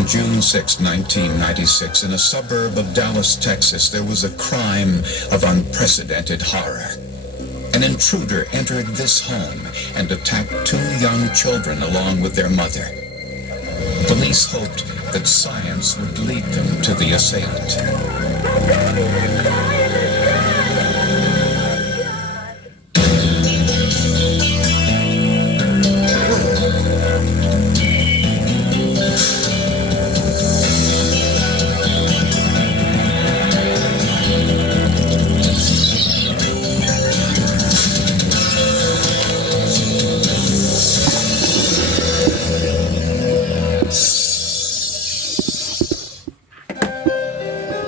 On June 6, 1996, in a suburb of Dallas, Texas, there was a crime of unprecedented horror. An intruder entered this home and attacked 2 young children along with their mother. Police hoped that science would lead them to the assailant.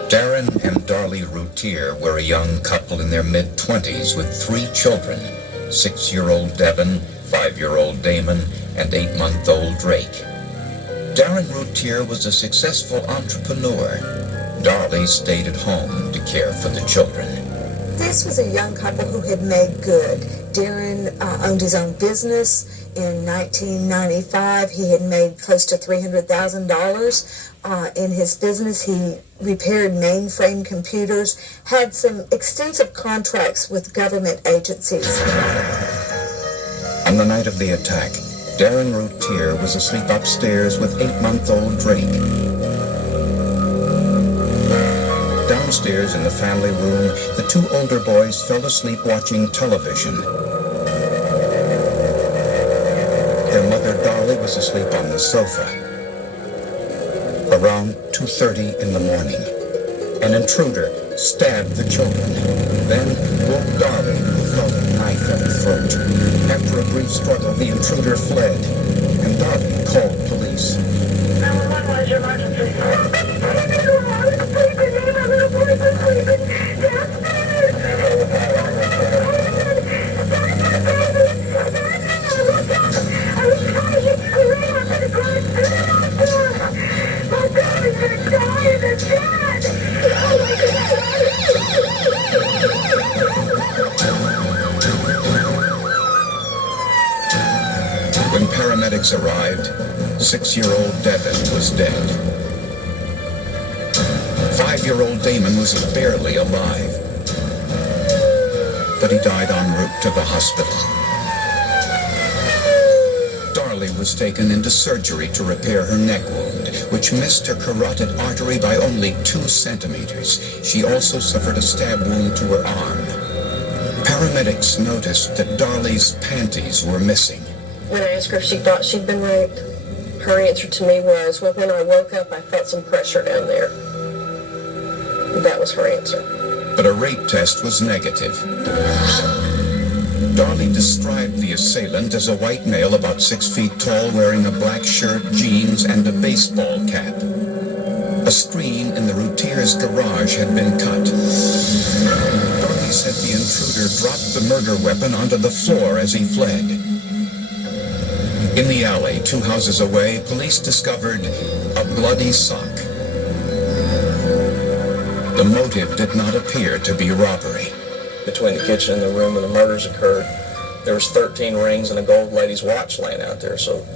Darren and Darlie Routier were a young couple in their mid-20s with 3 children, 6-year-old Devin, 5-year-old Damon, and 8-month-old Drake. Darren Routier was a successful entrepreneur. Darlie stayed at home to care for the children. This was a young couple who had made good. Darren owned his own business. In 1995, he had made close to $300,000 in his business. He repaired mainframe computers, had some extensive contracts with government agencies. On the night of the attack, Darren Routier was asleep upstairs with 8-month-old Drake. Downstairs in the family room, the 2 older boys fell asleep watching television. Their mother, Darlie, was asleep on the sofa. Around 2:30 in the morning, an intruder stabbed the children, then woke Darlie, who felt a knife at her throat. After a brief struggle, the intruder fled, and Darlie called police. 911, what is your emergency? I'm sleeping, my little boys are sleeping. When paramedics arrived, 6-year-old Devin was dead. 5-year-old Damon was barely alive, but he died en route to the hospital. Darlie was taken into surgery to repair her neck wound, which missed her carotid artery by only 2 centimeters. She also suffered a stab wound to her arm. Paramedics noticed that Darlie's panties were missing. When I asked her if she thought she'd been raped, her answer to me was, well, when I woke up, I felt some pressure down there. That was her answer. But a rape test was negative. Darlie described the assailant as a white male about 6 feet tall, wearing a black shirt, jeans, and a baseball cap. A screen in the Routier's garage had been cut. Darlie said the intruder dropped the murder weapon onto the floor as he fled. In the alley, 2 houses away, police discovered a bloody sock. The motive did not appear to be robbery. Between the kitchen and the room where the murders occurred, there was 13 rings and a gold lady's watch laying out there. So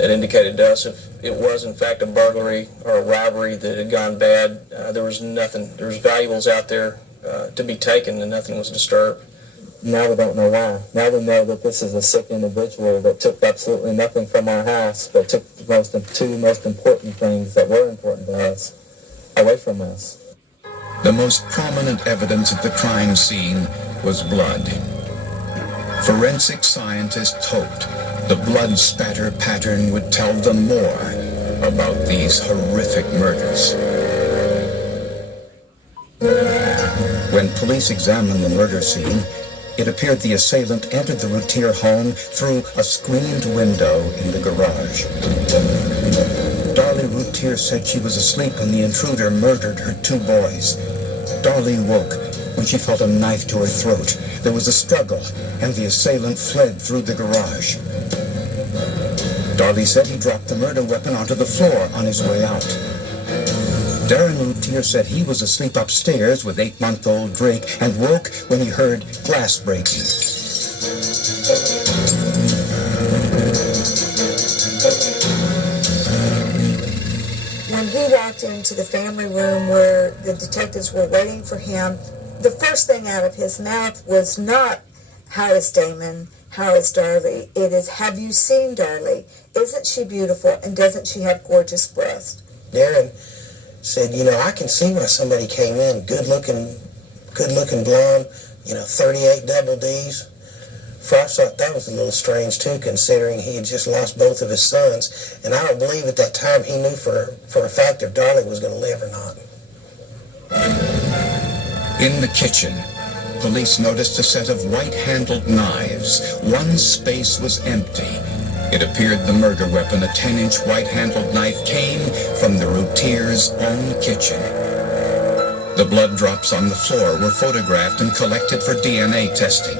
it indicated to us if it was in fact a burglary or a robbery that had gone bad, there was nothing. There was valuables out there to be taken and nothing was disturbed. Now we don't know why. Now we know that this is a sick individual that took absolutely nothing from our house, but took the 2 most important things that were important to us away from us. The most prominent evidence at the crime scene was blood. Forensic scientists hoped the blood spatter pattern would tell them more about these horrific murders. When police examined the murder scene, it appeared the assailant entered the Routier home through a screened window in the garage. Darlie Routier said she was asleep when the intruder murdered her 2 boys. Darlie woke when she felt a knife to her throat. There was a struggle, and the assailant fled through the garage. Darlie said he dropped the murder weapon onto the floor on his way out. Darren Routier said he was asleep upstairs with 8-month-old Drake and woke when he heard glass breaking. walked into the family room where the detectives were waiting for him, the first thing out of his mouth was not, "How is Damon? How is Darlie?" It is, "Have you seen Darlie? Isn't she beautiful, and doesn't she have gorgeous breasts?" Darren said, I can see why somebody came in, good looking blonde, 38 double Ds. Frost thought that was a little strange too, considering he had just lost both of his sons, and I don't believe at that time he knew for a fact if Darlie was going to live or not. In the kitchen, police noticed a set of white-handled knives. One space was empty. It appeared the murder weapon, a 10-inch white-handled knife, came from the Routier's own kitchen. The blood drops on the floor were photographed and collected for DNA testing.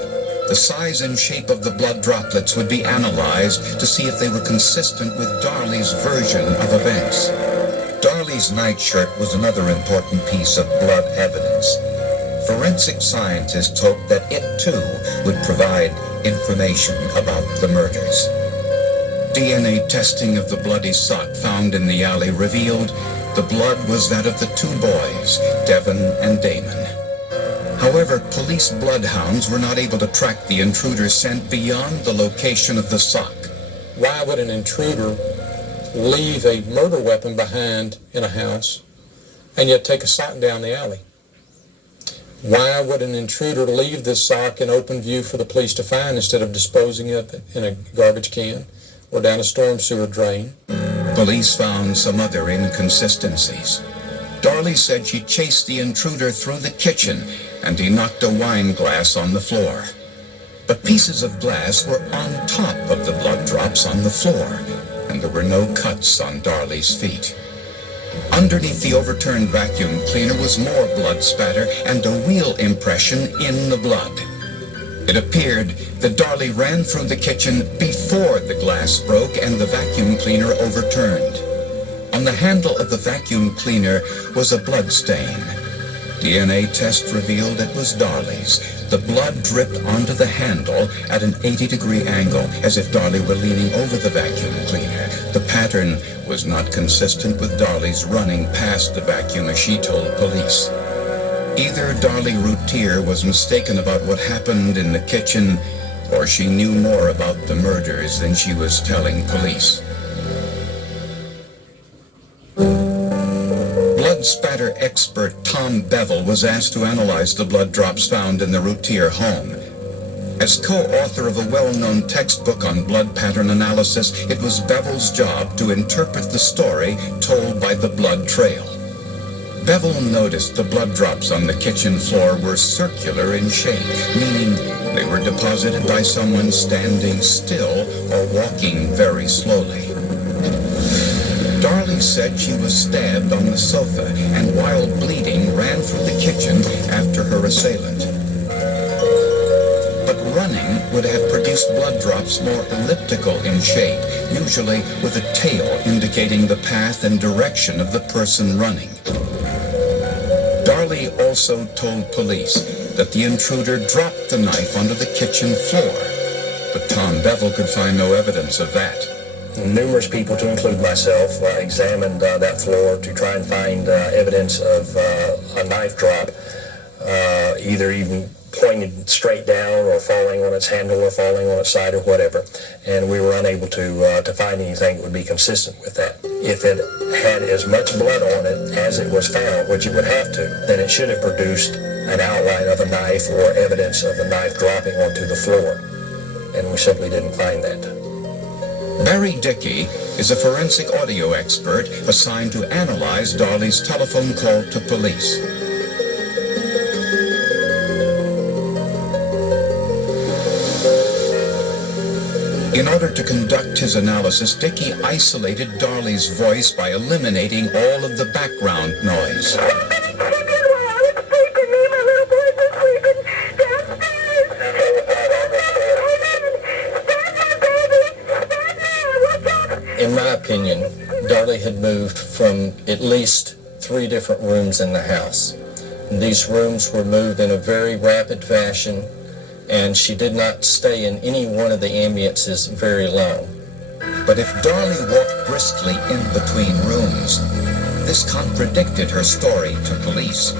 The size and shape of the blood droplets would be analyzed to see if they were consistent with Darlie's version of events. Darlie's nightshirt was another important piece of blood evidence. Forensic scientists hoped that it too would provide information about the murders. DNA testing of the bloody sock found in the alley revealed the blood was that of the two boys, Devon and Damon. However, police bloodhounds were not able to track the intruder's scent beyond the location of the sock. Why would an intruder leave a murder weapon behind in a house and yet take a sock down the alley? Why would an intruder leave this sock in open view for the police to find instead of disposing it in a garbage can or down a storm sewer drain? Police found some other inconsistencies. Darlie said she chased the intruder through the kitchen and he knocked a wine glass on the floor. But pieces of glass were on top of the blood drops on the floor, and there were no cuts on Darlie's feet. Underneath the overturned vacuum cleaner was more blood spatter and a wheel impression in the blood. It appeared that Darlie ran through the kitchen before the glass broke and the vacuum cleaner overturned. On the handle of the vacuum cleaner was a blood stain. DNA test revealed it was Darlie's. The blood dripped onto the handle at an 80-degree angle, as if Darlie were leaning over the vacuum cleaner. The pattern was not consistent with Darlie's running past the vacuum, as she told police. Either Darlie Routier was mistaken about what happened in the kitchen, or she knew more about the murders than she was telling police. Blood spatter expert Tom Bevel was asked to analyze the blood drops found in the Routier home. As co-author of a well-known textbook on blood pattern analysis, it was Bevel's job to interpret the story told by the blood trail. Bevel noticed the blood drops on the kitchen floor were circular in shape, meaning they were deposited by someone standing still or walking very slowly. Darlie said she was stabbed on the sofa and while bleeding ran through the kitchen after her assailant. But running would have produced blood drops more elliptical in shape, usually with a tail indicating the path and direction of the person running. Darlie also told police that the intruder dropped the knife onto the kitchen floor, but Tom Bevel could find no evidence of that. Numerous people, to include myself, examined that floor to try and find evidence of a knife drop, either even pointed straight down or falling on its handle or falling on its side or whatever. And we were unable to find anything that would be consistent with that. If it had as much blood on it as it was found, which it would have to, then it should have produced an outline of a knife or evidence of a knife dropping onto the floor. And we simply didn't find that. Barry Dickey is a forensic audio expert assigned to analyze Darlie's telephone call to police. In order to conduct his analysis, Dickey isolated Darlie's voice by eliminating all of the background noise. In my opinion, Darlie had moved from at least 3 different rooms in the house. These rooms were moved in a very rapid fashion, and she did not stay in any one of the ambiances very long. But if Darley walked briskly in between rooms, this contradicted her story to police.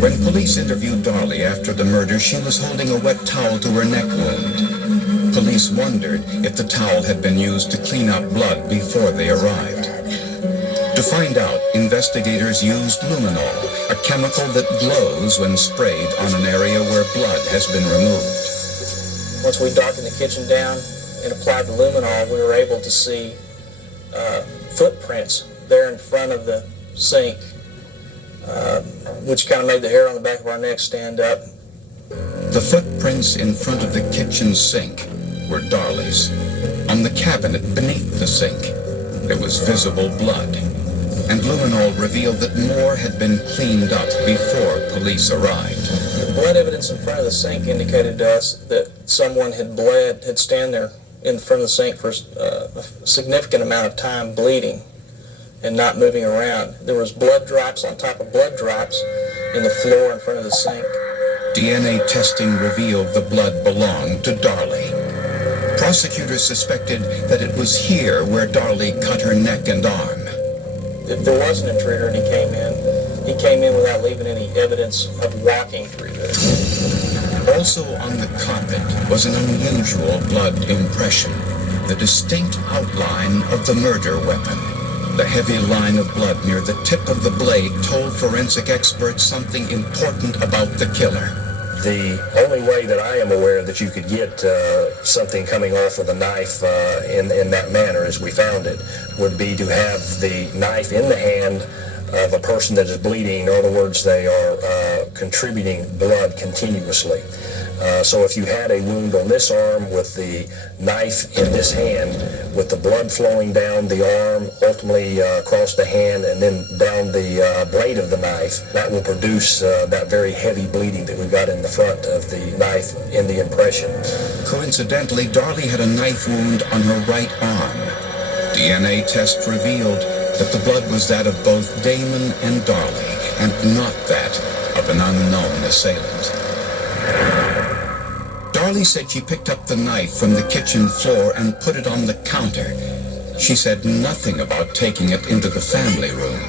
When police interviewed Darley after the murder, she was holding a wet towel to her neck wound. Police wondered if the towel had been used to clean up blood before they arrived. To find out, investigators used luminol, a chemical that glows when sprayed on an area where blood has been removed. Once we darkened the kitchen down and applied the luminol, we were able to see footprints there in front of the sink, which kind of made the hair on the back of our neck stand up. The footprints in front of the kitchen sink were Darley's. On the cabinet beneath the sink, there was visible blood, and luminol revealed that more had been cleaned up before police arrived. The blood evidence in front of the sink indicated to us that someone had bled, had stand there in front of the sink for a significant amount of time bleeding and not moving around. There was blood drops on top of blood drops in the floor in front of the sink. DNA testing revealed the blood belonged to Darley. Prosecutors suspected that it was here where Darley cut her neck and arm. If there was an intruder and he came in without leaving any evidence of walking through this. Also on the carpet was an unusual blood impression, the distinct outline of the murder weapon. The heavy line of blood near the tip of the blade told forensic experts something important about the killer. The only way that I am aware that you could get something coming off of a knife in that manner as we found it would be to have the knife in the hand of a person that is bleeding. In other words, they are contributing blood continuously. So if you had a wound on this arm with the knife in this hand, with the blood flowing down the arm, ultimately across the hand, and then down the blade of the knife, that will produce that very heavy bleeding that we got in the front of the knife in the impression. Coincidentally, Darley had a knife wound on her right arm. DNA test revealed that the blood was that of both Damon and Darley, and not that of an unknown assailant. Darley said she picked up the knife from the kitchen floor and put it on the counter. She said nothing about taking it into the family room.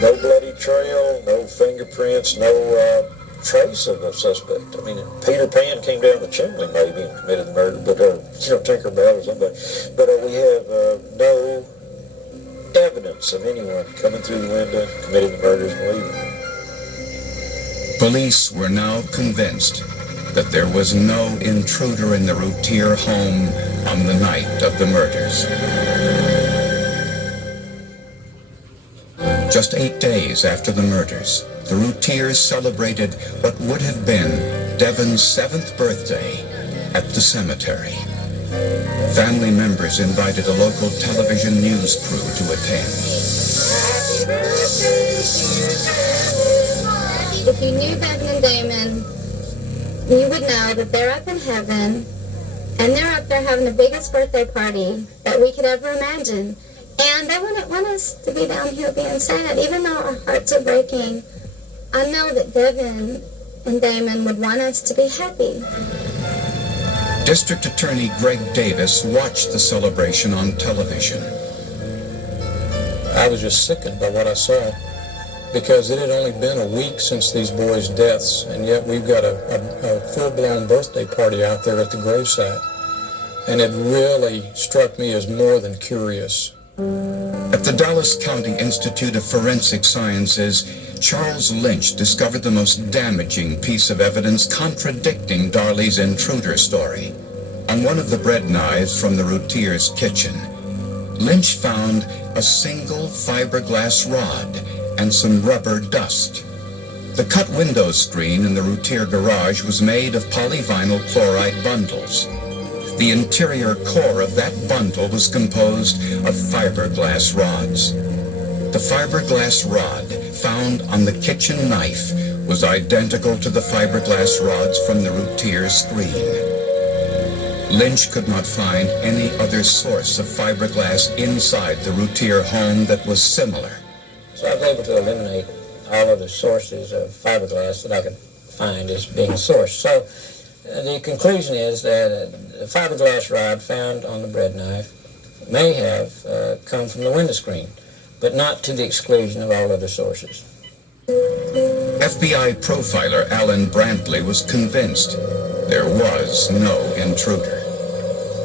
No bloody trail, no fingerprints, no trace of a suspect. I mean, Peter Pan came down the chimney maybe and committed the murder, but Tinkerbell or somebody. But we have no evidence of anyone coming through the window, committing the murders and leaving. Police were now convinced that there was no intruder in the Routier home on the night of the murders. Just 8 days after the murders, the Routiers celebrated what would have been Devon's 7th birthday at the cemetery. Family members invited a local television news crew to attend. If you knew Devon and Damon, you would know that they're up in heaven, and they're up there having the biggest birthday party that we could ever imagine. And they wouldn't want us to be down here being sad, even though our hearts are breaking. I know that Devon and Damon would want us to be happy. District Attorney Greg Davis watched the celebration on television. I was just sickened by what I saw, because it had only been a week since these boys' deaths, and yet we've got a full-blown birthday party out there at the gravesite. And it really struck me as more than curious. At the Dallas County Institute of Forensic Sciences, Charles Lynch discovered the most damaging piece of evidence contradicting Darley's intruder story. On one of the bread knives from the Routier's kitchen, Lynch found a single fiberglass rod and some rubber dust. The cut window screen in the Routier garage was made of polyvinyl chloride bundles. The interior core of that bundle was composed of fiberglass rods. The fiberglass rod found on the kitchen knife was identical to the fiberglass rods from the Routier screen. Lynch could not find any other source of fiberglass inside the Routier home that was similar. So I was able to eliminate all of the sources of fiberglass that I could find as being a source. So the conclusion is that the fiberglass rod found on the bread knife may have come from the window screen, but not to the exclusion of all other sources. FBI profiler Alan Brantley was convinced there was no intruder.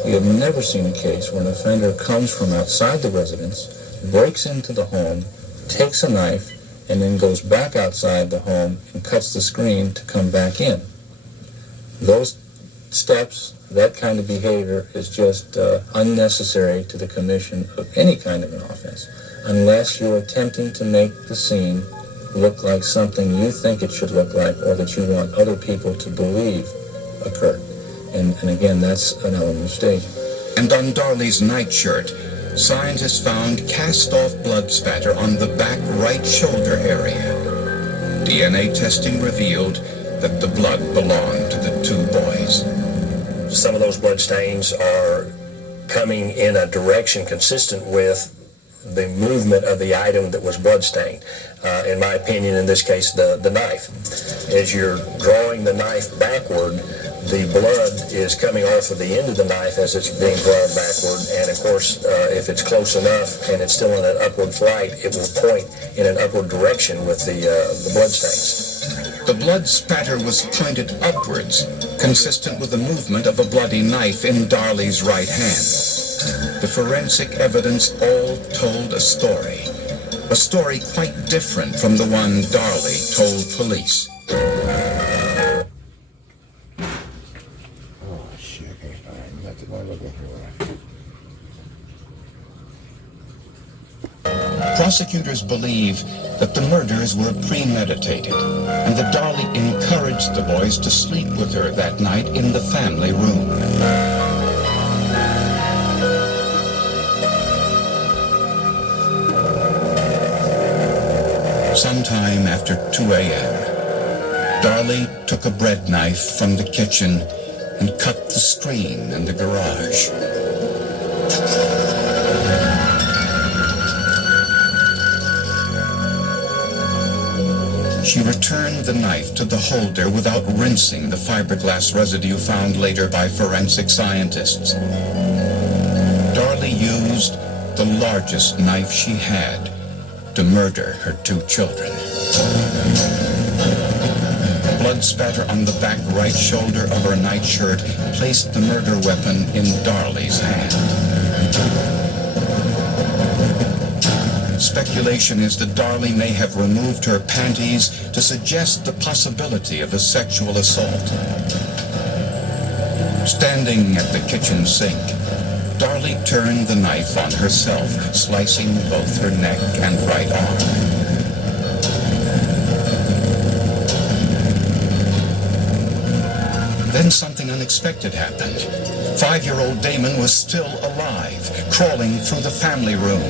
We have never seen a case where an offender comes from outside the residence, breaks into the home, takes a knife, and then goes back outside the home and cuts the screen to come back in. Those steps, that kind of behavior is just unnecessary to the commission of any kind of an offense, unless you're attempting to make the scene look like something you think it should look like or that you want other people to believe occurred. And again, that's an element of staging. And on Darley's nightshirt, scientists found cast-off blood spatter on the back right shoulder area. DNA testing revealed that the blood belonged to the two boys. Some of those blood stains are coming in a direction consistent with the movement of the item that was bloodstained. In my opinion, in this case, the knife. As you're drawing the knife backward, the blood is coming off of the end of the knife as it's being drawn backward, and of course, if it's close enough and it's still in an upward flight, it will point in an upward direction with the blood stains. The blood spatter was pointed upwards, consistent with the movement of a bloody knife in Darley's right hand. The forensic evidence all told a story quite different from the one Darley told police. Prosecutors believe that the murders were premeditated and that Darley encouraged the boys to sleep with her that night in the family room. Sometime after 2 a.m., Darley took a bread knife from the kitchen and cut the screen in the garage. She returned the knife to the holder without rinsing the fiberglass residue found later by forensic scientists. Darley used the largest knife she had to murder her two children. Blood spatter on the back right shoulder of her nightshirt placed the murder weapon in Darley's hand. Speculation is that Darley may have removed her panties to suggest the possibility of a sexual assault. Standing at the kitchen sink, Darley turned the knife on herself, slicing both her neck and right arm. Then something unexpected happened. 5-year-old Damon was still alive, crawling through the family room.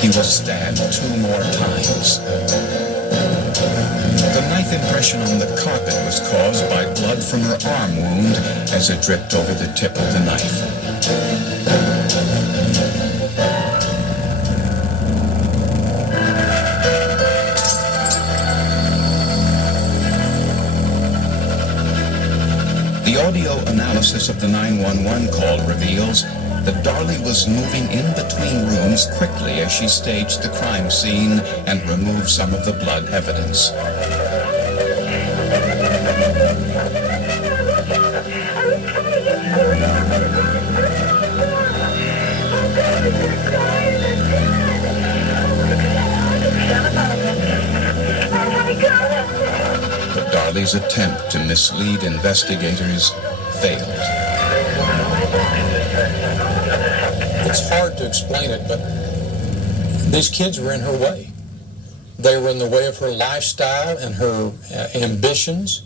He was stabbed 2 more times. The knife impression on the carpet was caused by blood from her arm wound as it dripped over the tip of the knife. The audio analysis of the 911 call reveals that Darley was moving in between rooms quickly as she staged the crime scene and removed some of the blood evidence. But Darley's attempt to mislead investigators failed. It's hard to explain it, but these kids were in her way. They were in the way of her lifestyle and her ambitions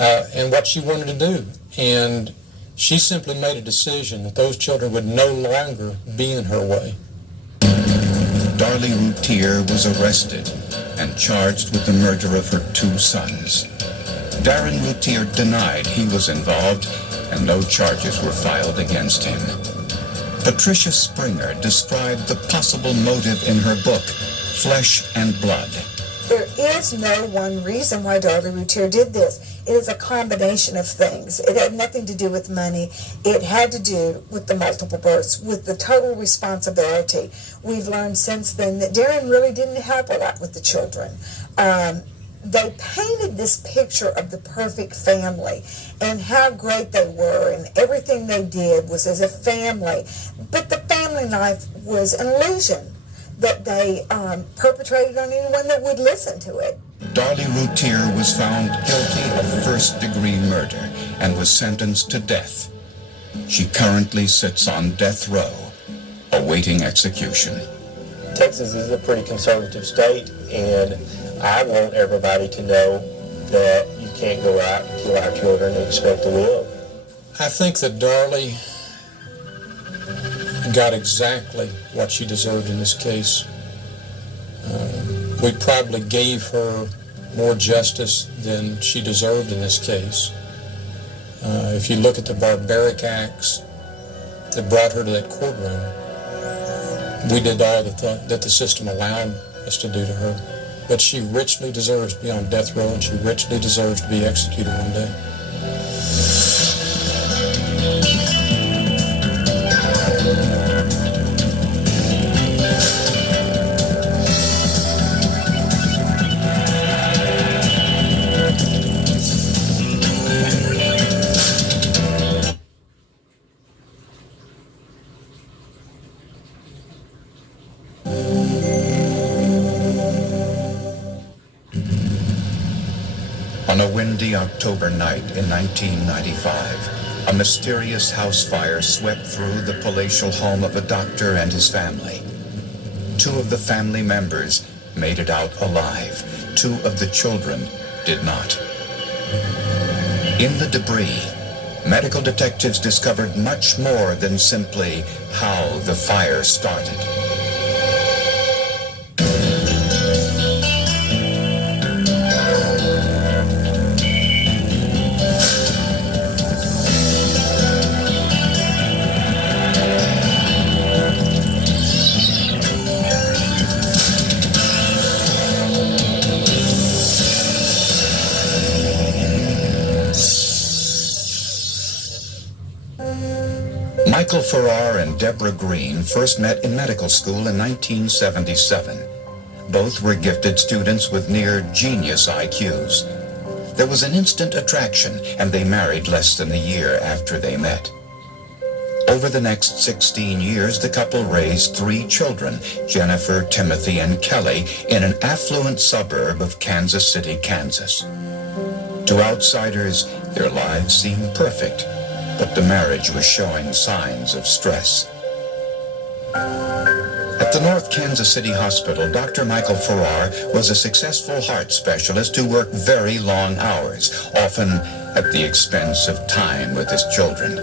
and what she wanted to do. And she simply made a decision that those children would no longer be in her way. Darley Routier was arrested and charged with the murder of her 2 sons. Darren Routier denied he was involved, and no charges were filed against him. Patricia Springer described the possible motive in her book, Flesh and Blood. There is no one reason why Darley Routier did this. It is a combination of things. It had nothing to do with money. It had to do with the multiple births, with the total responsibility. We've learned since then that Darren really didn't help a lot with the children. They painted this picture of the perfect family and how great they were, and everything they did was as a family. But the family life was an illusion that they perpetrated on anyone that would listen to it. Darlie Routier was found guilty of first-degree murder and was sentenced to death. She currently sits on death row, awaiting execution. Texas is a pretty conservative state, and I want everybody to know that you can't go out and kill our children and expect to live. I think that Darlie got exactly what she deserved in this case. We probably gave her more justice than she deserved in this case. If you look at the barbaric acts that brought her to that courtroom, we did all that the system allowed us to do to her. But she richly deserves to be on death row, and she richly deserves to be executed one day. On a windy October night in 1995, a mysterious house fire swept through the palatial home of a doctor and his family. 2 of the family members made it out alive. 2 of the children did not. In the debris, medical detectives discovered much more than simply how the fire started. Michael Farrar and Deborah Green first met in medical school in 1977. Both were gifted students with near genius IQs. There was an instant attraction, and they married less than a year after they met. Over the next 16 years, the couple raised 3 children, Jennifer, Timothy, and Kelly, in an affluent suburb of Kansas City, Kansas. To outsiders, their lives seemed perfect, but the marriage was showing signs of stress. At the North Kansas City Hospital, Dr. Michael Farrar was a successful heart specialist who worked very long hours, often at the expense of time with his children.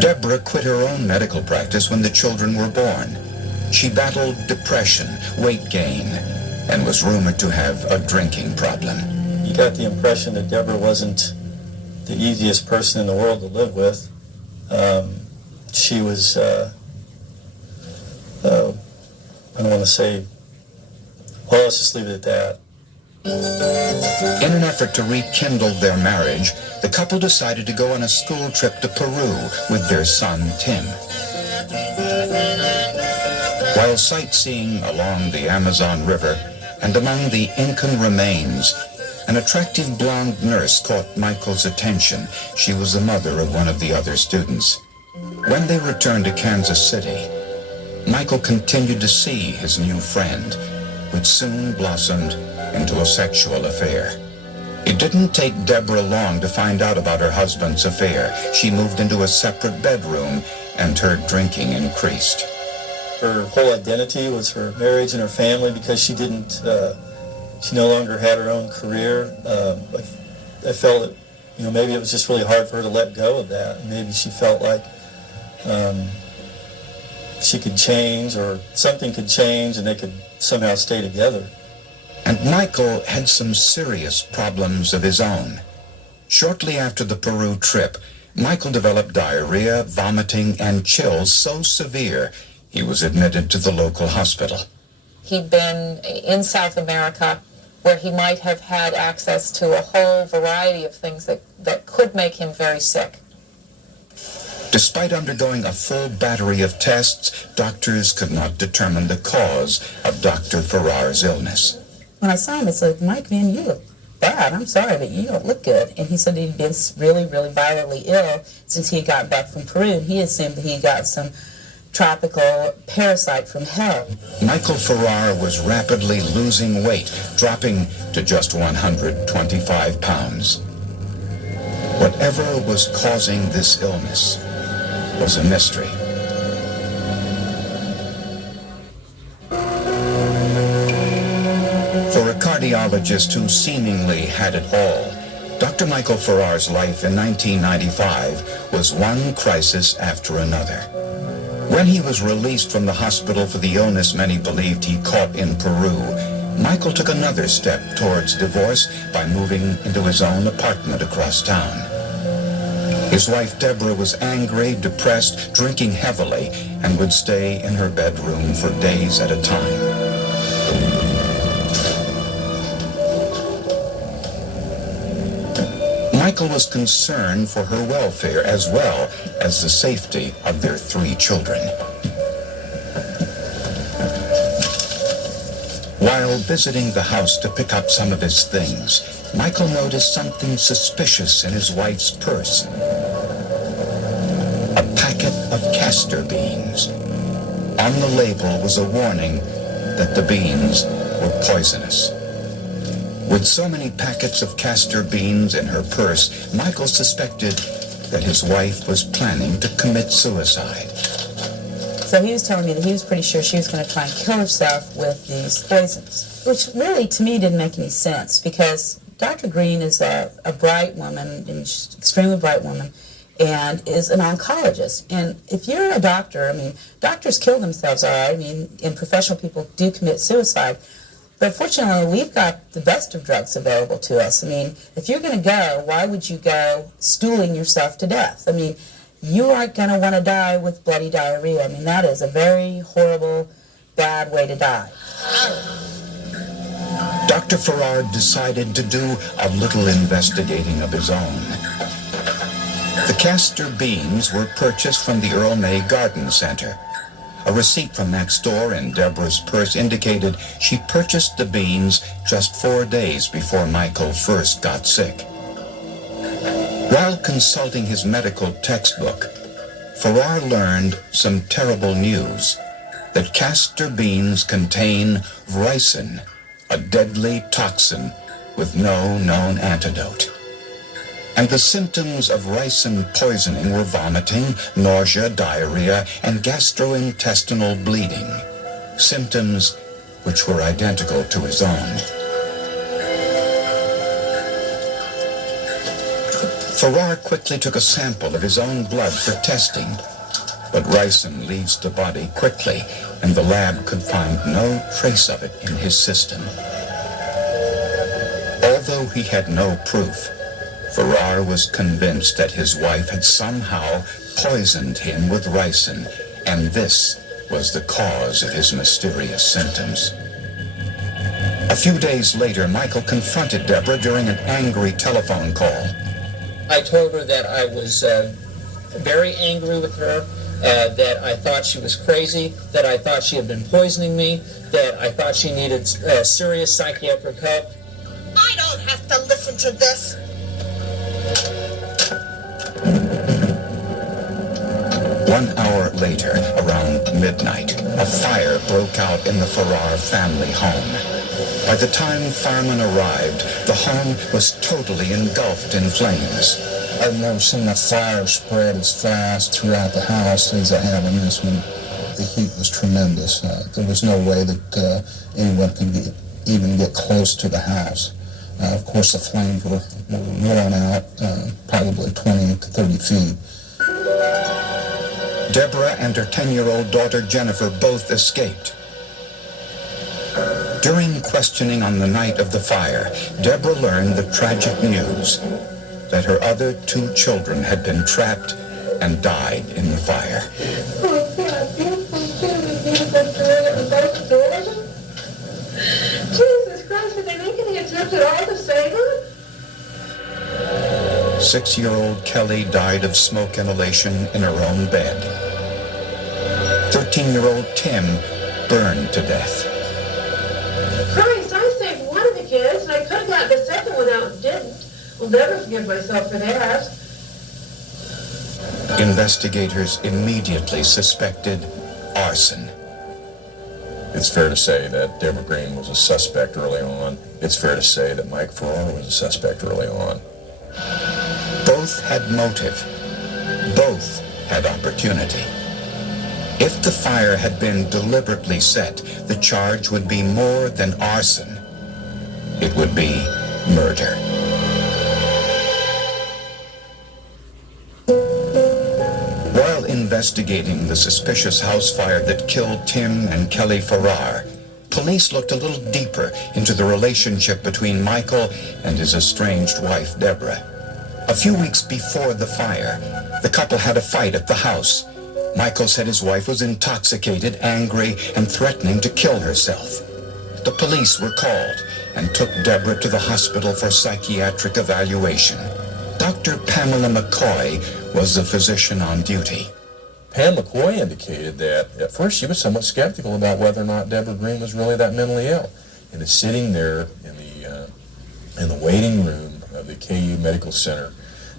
Deborah quit her own medical practice when the children were born. She battled depression, weight gain, and was rumored to have a drinking problem. You got the impression that Deborah wasn't the easiest person in the world to live with. She was, I don't want to say, well, let's just leave it at that. In an effort to rekindle their marriage, the couple decided to go on a school trip to Peru with their son, Tim. While sightseeing along the Amazon River and among the Incan remains, an attractive blonde nurse caught Michael's attention. She was the mother of one of the other students. When they returned to Kansas City, Michael continued to see his new friend, which soon blossomed into a sexual affair. It didn't take Deborah long to find out about her husband's affair. She moved into a separate bedroom, and her drinking increased. Her whole identity was her marriage and her family, because she no longer had her own career. I felt that, maybe it was just really hard for her to let go of that. Maybe she felt like she could change, or something could change, and they could somehow stay together. And Michael had some serious problems of his own. Shortly after the Peru trip, Michael developed diarrhea, vomiting, and chills so severe he was admitted to the local hospital. He'd been in South America where he might have had access to a whole variety of things that could make him very sick. Despite undergoing a full battery of tests, doctors could not determine the cause of Dr. Farrar's illness. When I saw him, I said, "Mike, man, you look bad. I'm sorry, but you don't look good." And he said he'd been really, really virally ill since he had gotten back from Peru, and he assumed that he got some tropical parasite from hell. Michael Farrar was rapidly losing weight, dropping to just 125 pounds. Whatever was causing this illness was a mystery. For a cardiologist who seemingly had it all, Dr. Michael Farrar's life in 1995 was one crisis after another. When he was released from the hospital for the illness many believed he caught in Peru, Michael took another step towards divorce by moving into his own apartment across town. His wife Deborah was angry, depressed, drinking heavily, and would stay in her bedroom for days at a time. Michael was concerned for her welfare as well as the safety of their 3 children. While visiting the house to pick up some of his things, Michael noticed something suspicious in his wife's purse. A packet of castor beans. On the label was a warning that the beans were poisonous. With so many packets of castor beans in her purse, Michael suspected that his wife was planning to commit suicide. So he was telling me that he was pretty sure she was going to try and kill herself with these poisons, which really, to me, didn't make any sense, because Dr. Green is a bright woman, and she's an extremely bright woman, and is an oncologist. And if you're a doctor, I mean, doctors kill themselves, all right? I mean, and professional people do commit suicide. But fortunately, we've got the best of drugs available to us. I mean, if you're going to go, why would you go stooling yourself to death? I mean, you aren't going to want to die with bloody diarrhea. I mean, that is a very horrible, bad way to die. Dr. Farrar decided to do a little investigating of his own. The castor beans were purchased from the Earl May Garden Center. A receipt from that store in Deborah's purse indicated she purchased the beans just 4 days before Michael first got sick. While consulting his medical textbook, Farrar learned some terrible news, that castor beans contain ricin, a deadly toxin with no known antidote. And the symptoms of ricin poisoning were vomiting, nausea, diarrhea, and gastrointestinal bleeding, symptoms which were identical to his own. Farrar quickly took a sample of his own blood for testing, but ricin leaves the body quickly, and the lab could find no trace of it in his system. Although he had no proof, Farrar was convinced that his wife had somehow poisoned him with ricin, and this was the cause of his mysterious symptoms. A few days later, Michael confronted Deborah during an angry telephone call. I told her that I was very angry with her, that I thought she was crazy, that I thought she had been poisoning me, that I thought she needed serious psychiatric help. I don't have to listen to this. 1 hour later, around midnight, a fire broke out in the Farrar family home. By the time firemen arrived, the home was totally engulfed in flames. I've never seen a fire spread as fast throughout the house as I have in this one. The heat was tremendous. There was no way that anyone could even get close to the house. Of course, the flames were roaring out probably 20 to 30 feet. Deborah and her 10-year-old daughter Jennifer both escaped. During questioning on the night of the fire, Deborah learned the tragic news that her other 2 children had been trapped and died in the fire. Oh, God, beautiful children, beautiful children, both daughters. Jesus Christ, did they make it attempt at all to save her? 6-year-old Kelly died of smoke inhalation in her own bed. 13-year-old Tim burned to death. Christ, I saved one of the kids, and I could have gotten the second one out and didn't. I'll never forgive myself for that. Investigators immediately suspected arson. It's fair to say that Deborah Green was a suspect early on. It's fair to say that Mike Farrar was a suspect early on. Both had motive. Both had opportunity. If the fire had been deliberately set, the charge would be more than arson. It would be murder. While investigating the suspicious house fire that killed Tim and Kelly Farrar, police looked a little deeper into the relationship between Michael and his estranged wife, Deborah. A few weeks before the fire, the couple had a fight at the house. Michael said his wife was intoxicated, angry, and threatening to kill herself. The police were called and took Deborah to the hospital for psychiatric evaluation. Dr. Pamela McCoy was the physician on duty. Pam McCoy indicated that at first she was somewhat skeptical about whether or not Deborah Green was really that mentally ill. And is sitting there in the waiting room of the KU Medical Center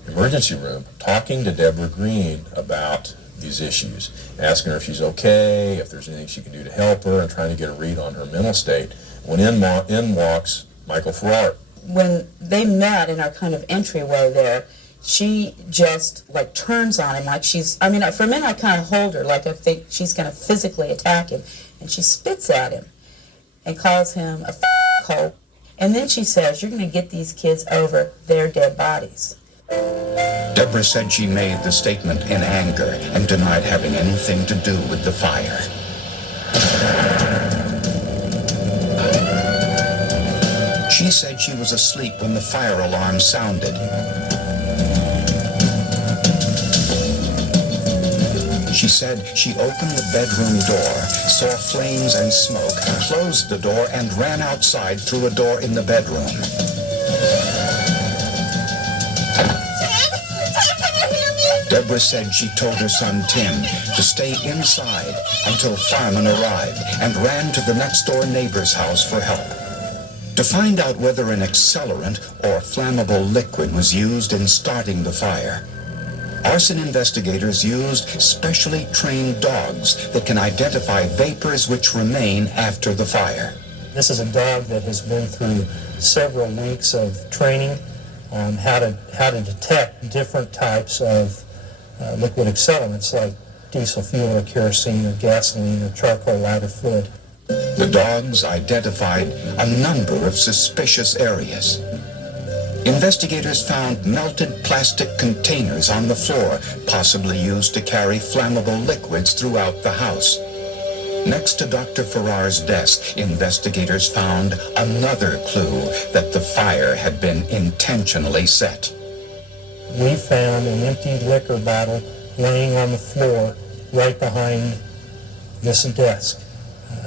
emergency room, talking to Deborah Green about these issues, asking her if she's okay, if there's anything she can do to help her, and trying to get a read on her mental state. When in walks Michael Farrar. When they met in our kind of entryway there, she just like turns on him like she's, I mean, for a minute I kind of hold her like I think she's going to physically attack him, and she spits at him and calls him a hole. And then she says, "You're going to get these kids over their dead bodies." Deborah said she made the statement in anger and denied having anything to do with the fire. She said she was asleep when the fire alarm sounded. She said she opened the bedroom door, saw flames and smoke, closed the door, and ran outside through a door in the bedroom. Deborah said she told her son Tim to stay inside until firemen arrived and ran to the next-door neighbor's house for help. To find out whether an accelerant or flammable liquid was used in starting the fire, arson investigators used specially trained dogs that can identify vapors which remain after the fire. This is a dog that has been through several weeks of training on how to detect different types of liquid accelerants like diesel fuel or kerosene or gasoline or charcoal lighter fluid. The dogs identified a number of suspicious areas. Investigators found melted plastic containers on the floor, possibly used to carry flammable liquids throughout the house. Next to Dr. Farrar's desk, investigators found another clue that the fire had been intentionally set. We found an empty liquor bottle laying on the floor right behind this desk.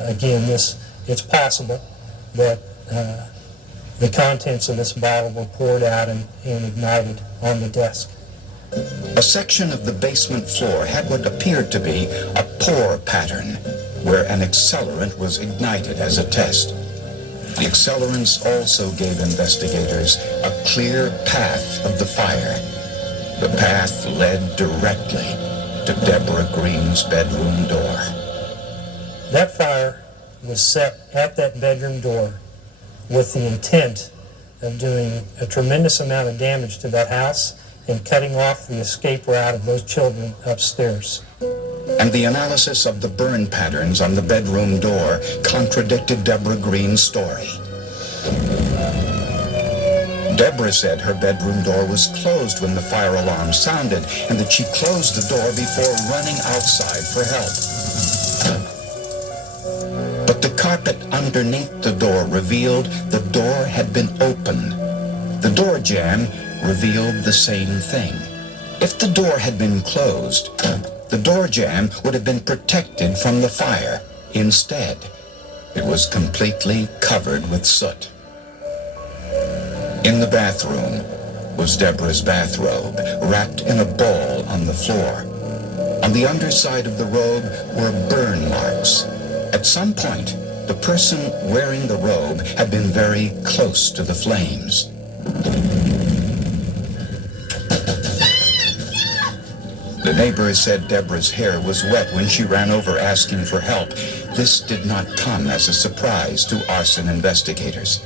Again, it's possible that the contents of this bottle were poured out and ignited on the desk. A section of the basement floor had what appeared to be a pour pattern, where an accelerant was ignited as a test. The accelerants also gave investigators a clear path of the fire. The path led directly to Deborah Green's bedroom door. That fire was set at that bedroom door with the intent of doing a tremendous amount of damage to that house and cutting off the escape route of those children upstairs. And the analysis of the burn patterns on the bedroom door contradicted Deborah Green's story. Deborah said her bedroom door was closed when the fire alarm sounded and that she closed the door before running outside for help. But the carpet underneath the door revealed the door had been open. The door jamb revealed the same thing. If the door had been closed, the door jamb would have been protected from the fire. Instead, it was completely covered with soot. In the bathroom was Deborah's bathrobe, wrapped in a ball on the floor. On the underside of the robe were burn marks. At some point, the person wearing the robe had been very close to the flames. The neighbors said Deborah's hair was wet when she ran over asking for help. This did not come as a surprise to arson investigators.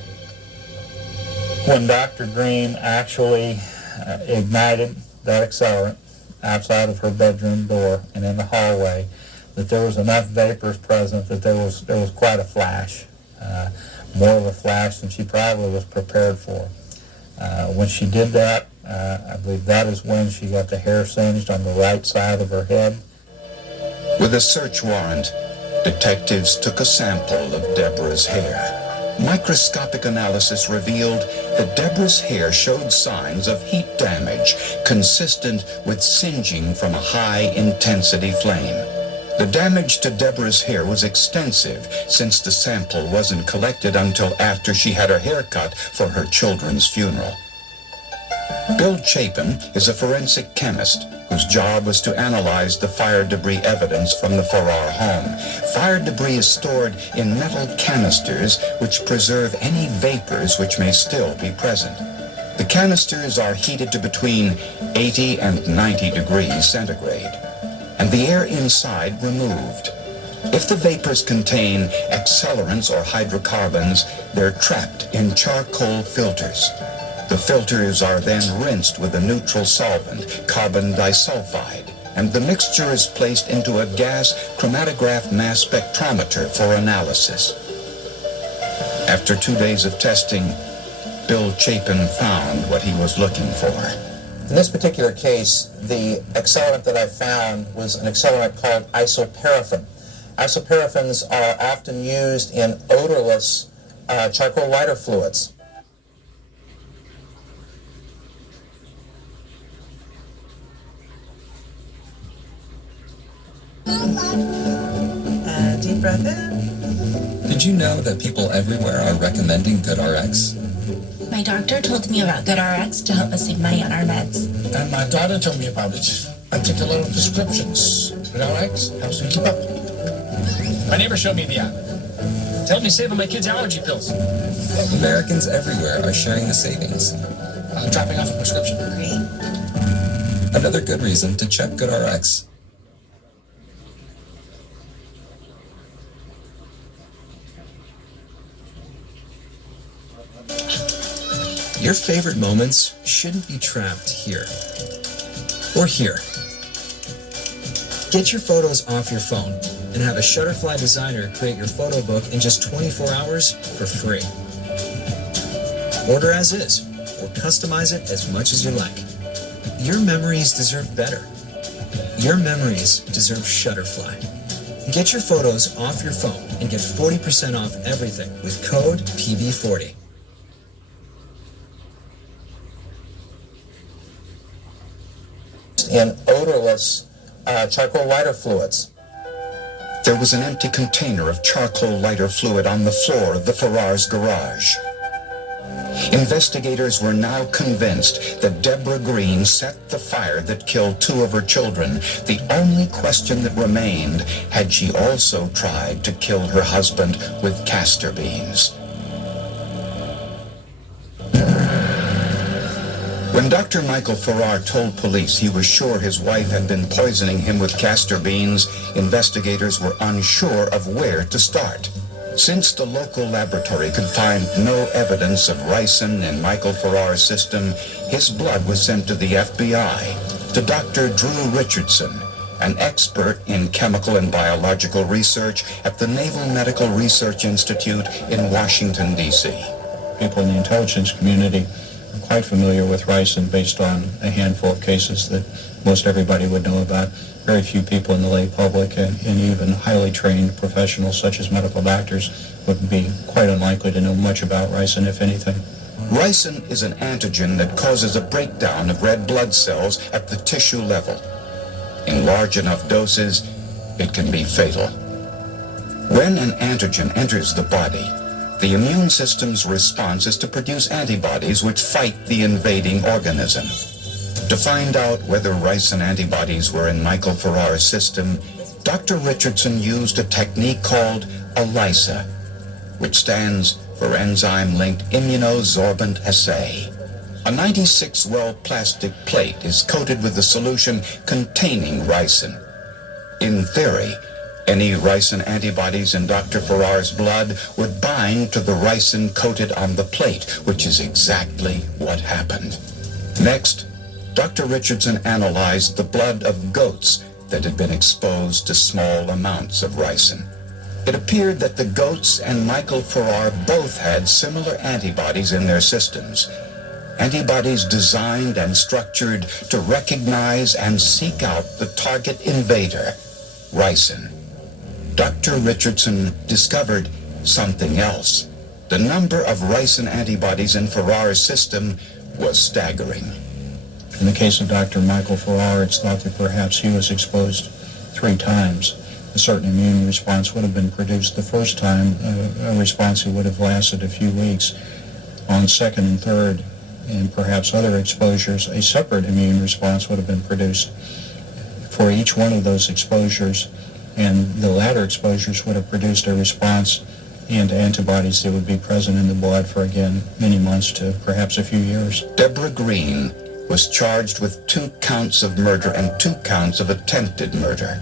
When Dr. Green actually ignited that accelerant outside of her bedroom door and in the hallway, that there was enough vapors present that there was quite a flash, more of a flash than she probably was prepared for. When she did that, I believe that is when she got the hair singed on the right side of her head. With a search warrant, detectives took a sample of Deborah's hair. Microscopic analysis revealed that Deborah's hair showed signs of heat damage consistent with singeing from a high-intensity flame. The damage to Deborah's hair was extensive since the sample wasn't collected until after she had her hair cut for her children's funeral. Bill Chapin is a forensic chemist whose job was to analyze the fire debris evidence from the Farrar home. Fire debris is stored in metal canisters which preserve any vapors which may still be present. The canisters are heated to between 80 and 90 degrees centigrade, and the air inside removed. If the vapors contain accelerants or hydrocarbons, they're trapped in charcoal filters. The filters are then rinsed with a neutral solvent, carbon disulfide, and the mixture is placed into a gas chromatograph mass spectrometer for analysis. After 2 days of testing, Bill Chapin found what he was looking for. In this particular case, the accelerant that I found was an accelerant called isoparaffin. Isoparaffins are often used in odorless charcoal lighter fluids. Deep breath in. Did you know that people everywhere are recommending GoodRx? My doctor told me about GoodRx to help us save money on our meds. And my daughter told me about it. I take a lot of prescriptions. GoodRx helps me keep up. My neighbor showed me the app. Tell me save on my kids' allergy pills. Americans everywhere are sharing the savings. Dropping off a prescription. Great. Another good reason to check GoodRx. Your favorite moments shouldn't be trapped here or here. Get your photos off your phone and have a Shutterfly designer create your photo book in just 24 hours for free. Order as is or customize it as much as you like. Your memories deserve better. Your memories deserve Shutterfly. Get your photos off your phone and get 40% off everything with code PB40. In odorless charcoal lighter fluids. There was an empty container of charcoal lighter fluid on the floor of the Farrars' garage. Investigators were now convinced that Deborah Green set the fire that killed 2 of her children. The only question that remained, had she also tried to kill her husband with castor beans? When Dr. Michael Farrar told police he was sure his wife had been poisoning him with castor beans, investigators were unsure of where to start. Since the local laboratory could find no evidence of ricin in Michael Farrar's system, his blood was sent to the FBI, to Dr. Drew Richardson, an expert in chemical and biological research at the Naval Medical Research Institute in Washington, D.C. People in the intelligence community are quite familiar with ricin based on a handful of cases that most everybody would know about. Very few people in the lay public and even highly trained professionals such as medical doctors would be quite unlikely to know much about ricin, if anything. Ricin is an antigen that causes a breakdown of red blood cells at the tissue level. In large enough doses, it can be fatal. When an antigen enters the body, The immune system's response is to produce antibodies which fight the invading organism. To find out whether ricin antibodies were in Michael Farrar's system, Dr. Richardson used a technique called ELISA, which stands for Enzyme-Linked Immunosorbent Assay. A 96-well plastic plate is coated with a solution containing ricin. In theory, any ricin antibodies in Dr. Farrar's blood would bind to the ricin coated on the plate, which is exactly what happened. Next, Dr. Richardson analyzed the blood of goats that had been exposed to small amounts of ricin. It appeared that the goats and Michael Farrar both had similar antibodies in their systems. Antibodies designed and structured to recognize and seek out the target invader, ricin. Dr. Richardson discovered something else. The number of ricin antibodies in Farrar's system was staggering. In the case of Dr. Michael Farrar, it's thought that perhaps he was exposed 3 times. A certain immune response would have been produced the first time, a response that would have lasted a few weeks. On second and third, and perhaps other exposures, a separate immune response would have been produced. For each one of those exposures, and the latter exposures would have produced a response and antibodies that would be present in the blood for, again, many months to perhaps a few years. Deborah Green was charged with 2 counts of murder and 2 counts of attempted murder.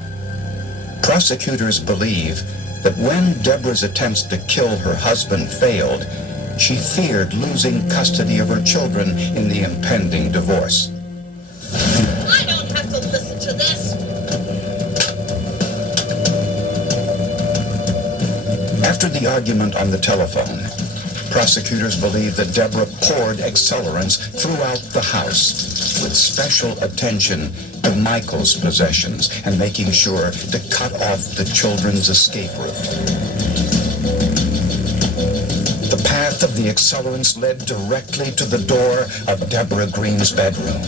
Prosecutors believe that when Deborah's attempts to kill her husband failed, she feared losing custody of her children in the impending divorce. I don't have to listen to this. After the argument on the telephone, prosecutors believe that Deborah poured accelerants throughout the house with special attention to Michael's possessions and making sure to cut off the children's escape route. The path of the accelerants led directly to the door of Deborah Green's bedroom.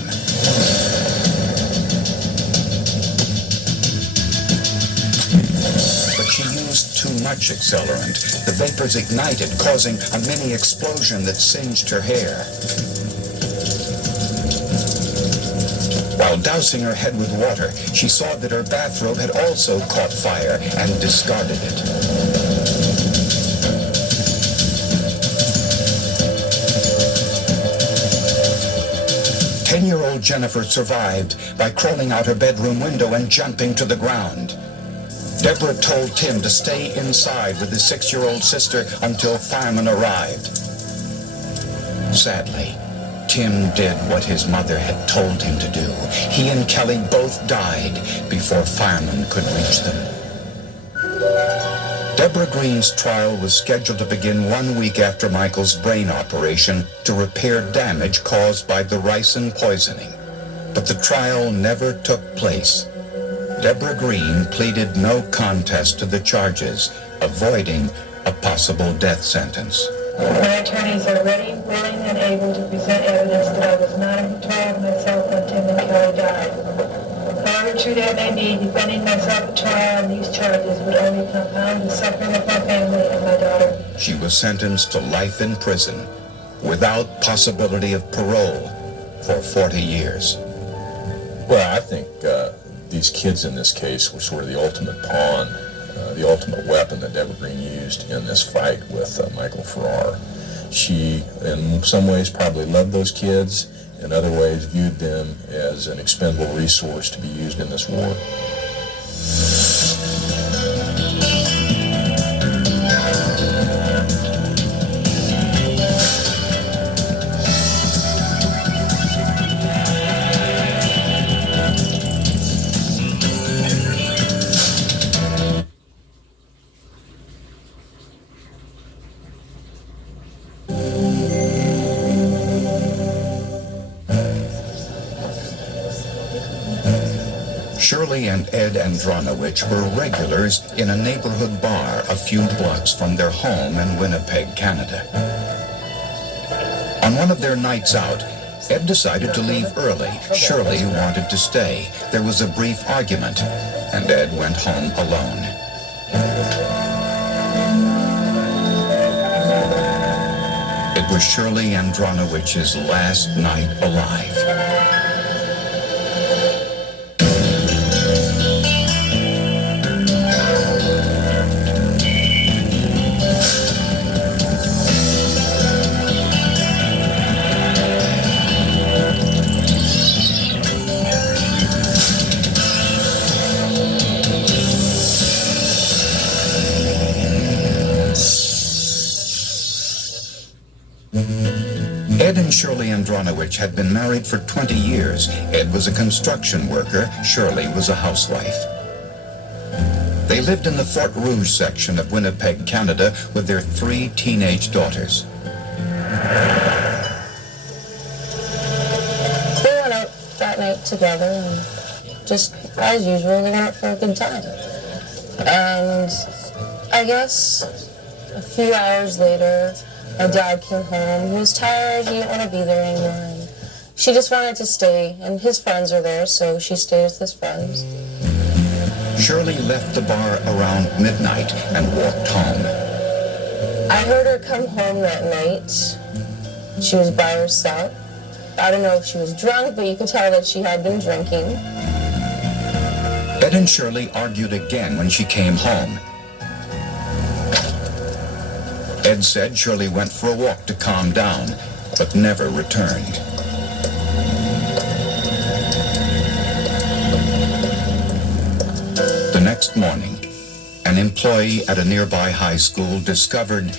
But she used too much accelerant. The vapors ignited, causing a mini explosion that singed her hair. While dousing her head with water, she saw that her bathrobe had also caught fire and discarded it. Ten-year-old Jennifer survived by crawling out her bedroom window and jumping to the ground. Deborah told Tim to stay inside with his 6-year-old sister until firemen arrived. Sadly, Tim did what his mother had told him to do. He and Kelly both died before firemen could reach them. Deborah Green's trial was scheduled to begin 1 week after Michael's brain operation to repair damage caused by the ricin poisoning. But the trial never took place. Deborah Green pleaded no contest to the charges, avoiding a possible death sentence. My attorneys are ready, willing, and able to present evidence that I was not in control of myself when Tim and Kelly died. However true that may be, defending myself at trial on these charges would only compound the suffering of my family and my daughter. She was sentenced to life in prison without possibility of parole for 40 years. Well, I think these kids in this case were sort of the ultimate pawn, the ultimate weapon that Deborah Green used in this fight with Michael Farrar. She, in some ways, probably loved those kids. In other ways, viewed them as an expendable resource to be used in this war. Shirley and Ed Andronowicz were regulars in a neighborhood bar a few blocks from their home in Winnipeg, Canada. On one of their nights out, Ed decided to leave early. Shirley wanted to stay. There was a brief argument, and Ed went home alone. was Shirley Andronowich's last night alive. Ed and Shirley Andronowich had been married for 20 years. Ed was a construction worker, Shirley was a housewife. They lived in the Fort Rouge section of Winnipeg, Canada, with their 3 teenage daughters. We went out that night together, and just as usual, we went out for a good time. And I guess a few hours later, my dad came home. He was tired, he didn't want to be there anymore. And she just wanted to stay, and his friends are there, so she stayed with his friends. Shirley left the bar around midnight and walked home. I heard her come home that night. She was by herself. I don't know if she was drunk, but you could tell that she had been drinking. Ed and Shirley argued again when she came home. Ed said Shirley went for a walk to calm down, but never returned. The next morning, an employee at a nearby high school discovered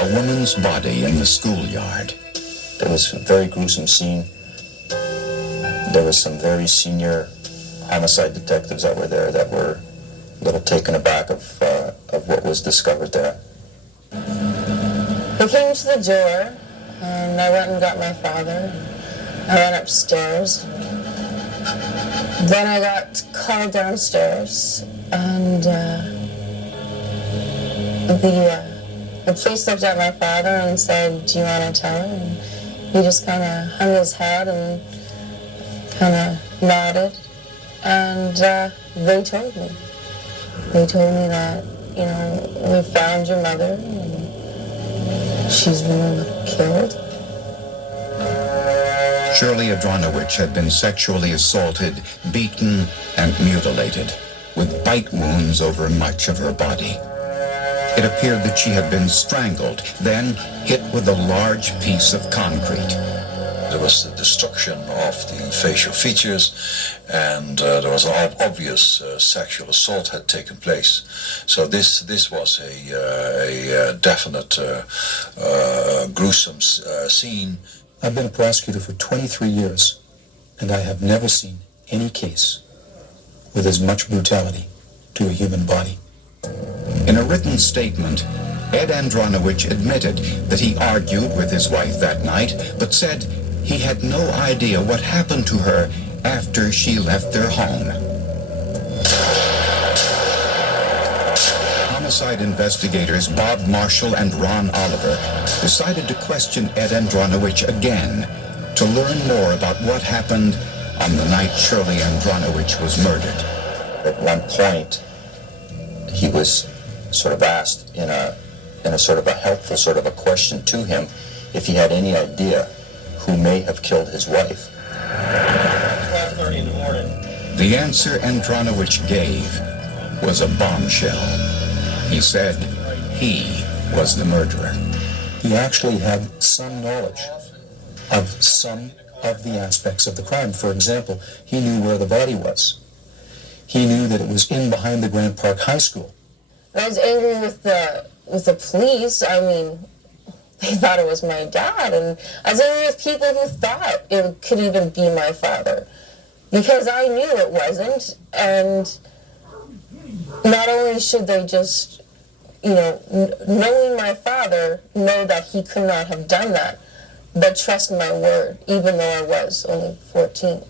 a woman's body in the schoolyard. It was a very gruesome scene. There was some very senior homicide detectives that were there that were a little taken aback of what was discovered there. We came to the door, and I went and got my father. I went upstairs. Then I got called downstairs, and the police looked at my father and said, "Do you want to tell her?" And he just kind of hung his head and kind of nodded, and they told me. They told me that, you know, we found your mother, and she's been killed. Shirley Andronowich had been sexually assaulted, beaten, and mutilated, with bite wounds over much of her body. It appeared that she had been strangled, then hit with a large piece of concrete. There was the destruction of the facial features, and there was an obvious sexual assault had taken place. So this was a definite gruesome scene. I've been a prosecutor for 23 years, and I have never seen any case with as much brutality to a human body. In a written statement, Ed Andronowich admitted that he argued with his wife that night, but said he had no idea what happened to her after she left their home. Homicide investigators Bob Marshall and Ron Oliver decided to question Ed Andronowich again to learn more about what happened on the night Shirley Andronowich was murdered. At one point, he was sort of asked in a sort of a helpful sort of a question to him if he had any idea who may have killed his wife. 5:30 in the morning. The answer Andronowich gave was a bombshell. He said he was the murderer. He actually had some knowledge of some of the aspects of the crime. For example, he knew where the body was. He knew that it was in behind the Grant Park High School. I was angry with the police. I mean, they thought it was my dad, and I was angry with people who thought it could even be my father, because I knew it wasn't. And not only should they just, you know, knowing my father, know that he could not have done that, but trust my word, even though I was only 14.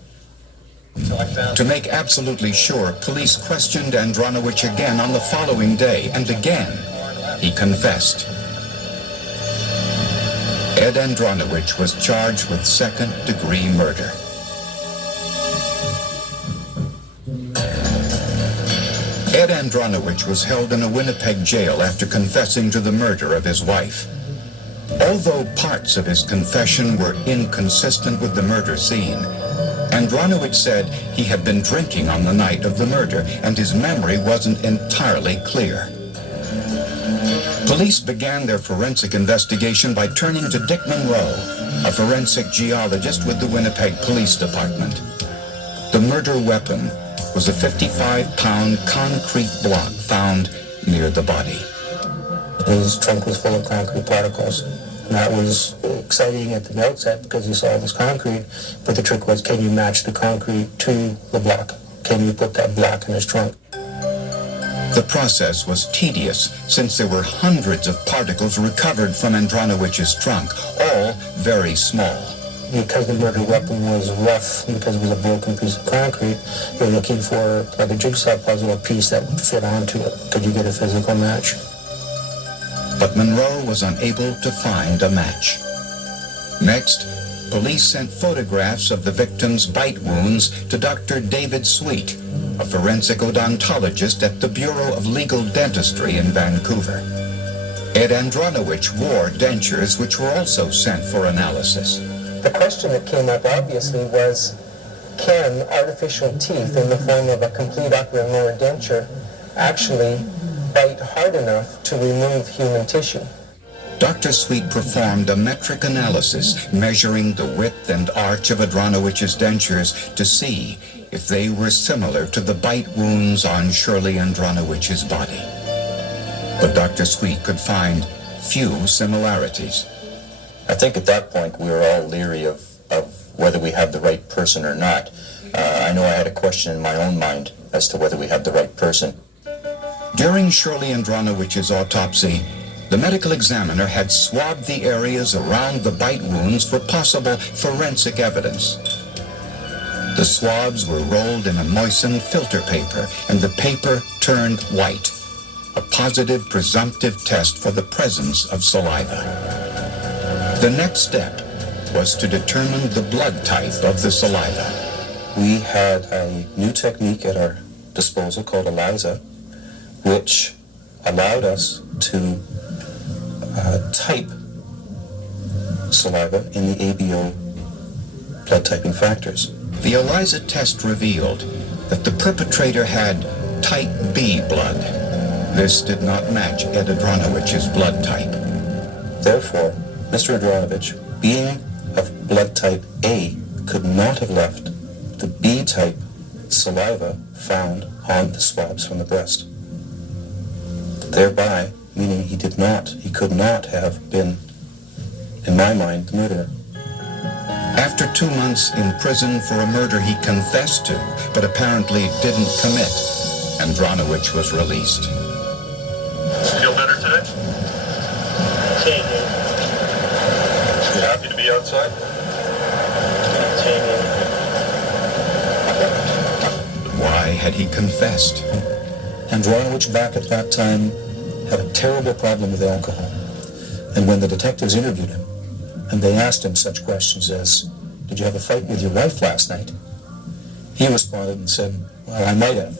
To make absolutely sure, police questioned Andronowich again on the following day, and again he confessed. Ed Andronowich was charged with second-degree murder. Ed Andronowich was held in a Winnipeg jail after confessing to the murder of his wife. Although parts of his confession were inconsistent with the murder scene, Andronowicz said he had been drinking on the night of the murder and his memory wasn't entirely clear. Police began their forensic investigation by turning to Dick Monroe, a forensic geologist with the Winnipeg Police Department. The murder weapon was a 55-pound concrete block found near the body. His trunk was full of concrete particles. And that was exciting at the outset because you saw this concrete, but the trick was, can you match the concrete to the block? Can you put that block in his trunk? The process was tedious since there were hundreds of particles recovered from Andronowicz's trunk, all very small. Because the murder weapon was rough, because it was a broken piece of concrete, you're looking for, like a jigsaw puzzle, a piece that would fit onto it. Could you get a physical match? But Monroe was unable to find a match. Next, police sent photographs of the victim's bite wounds to Dr. David Sweet, a forensic odontologist at the Bureau of Legal Dentistry in Vancouver. Ed Andronowicz wore dentures which were also sent for analysis. The question that came up obviously was, can artificial teeth in the form of a complete upper and lower denture actually bite hard enough to remove human tissue? Dr. Sweet performed a metric analysis measuring the width and arch of Andronowicz's dentures to see if they were similar to the bite wounds on Shirley Andronowicz's body. But Dr. Sweet could find few similarities. I think at that point we were all leery of whether we had the right person or not. I know I had a question in my own mind as to whether we had the right person. During Shirley Andronowicz's autopsy, the medical examiner had swabbed the areas around the bite wounds for possible forensic evidence. The swabs were rolled in a moistened filter paper, and the paper turned white, a positive presumptive test for the presence of saliva. The next step was to determine the blood type of the saliva. We had a new technique at our disposal called ELISA, which allowed us to type saliva in the ABO blood typing factors. The ELISA test revealed that the perpetrator had type B blood. This did not match Ed Andronowicz's blood type. Therefore, Mr. Andronowicz, being of blood type A, could not have left the B-type saliva found on the swabs from the breast. Thereby, meaning he could not have been, in my mind, the murderer. After 2 months in prison for a murder he confessed to, but apparently didn't commit, Andronowicz was released. Feel better today? Changing. You happy to be outside? Changing. Why had he confessed? Andronowicz back at that time had a terrible problem with alcohol. And when the detectives interviewed him, and they asked him such questions as, did you have a fight with your wife last night? He responded and said, well, I might have.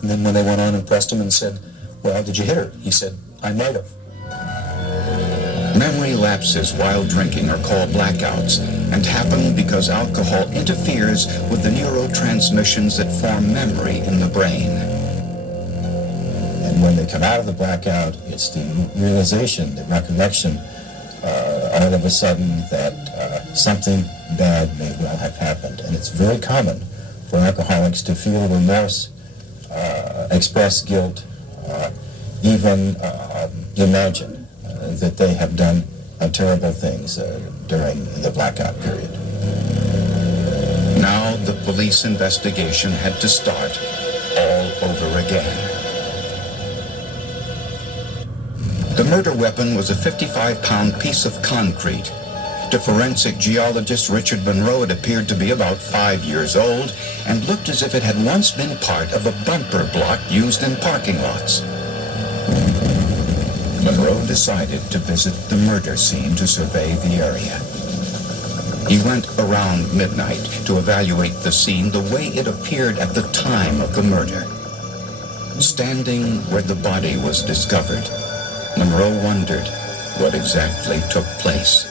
And then when they went on and pressed him and said, well, did you hit her? He said, I might have. Memory lapses while drinking are called blackouts and happen because alcohol interferes with the neurotransmissions that form memory in the brain. And when they come out of the blackout, it's the realization, the recollection, all of a sudden that something bad may well have happened. And it's very common for alcoholics to feel remorse, express guilt, even imagine that they have done terrible things during the blackout period. Now the police investigation had to start all over again. The murder weapon was a 55-pound piece of concrete. To forensic geologist Richard Monroe, it appeared to be about 5 years old and looked as if it had once been part of a bumper block used in parking lots. Monroe decided to visit the murder scene to survey the area. He went around midnight to evaluate the scene the way it appeared at the time of the murder. Standing where the body was discovered, Monroe wondered what exactly took place.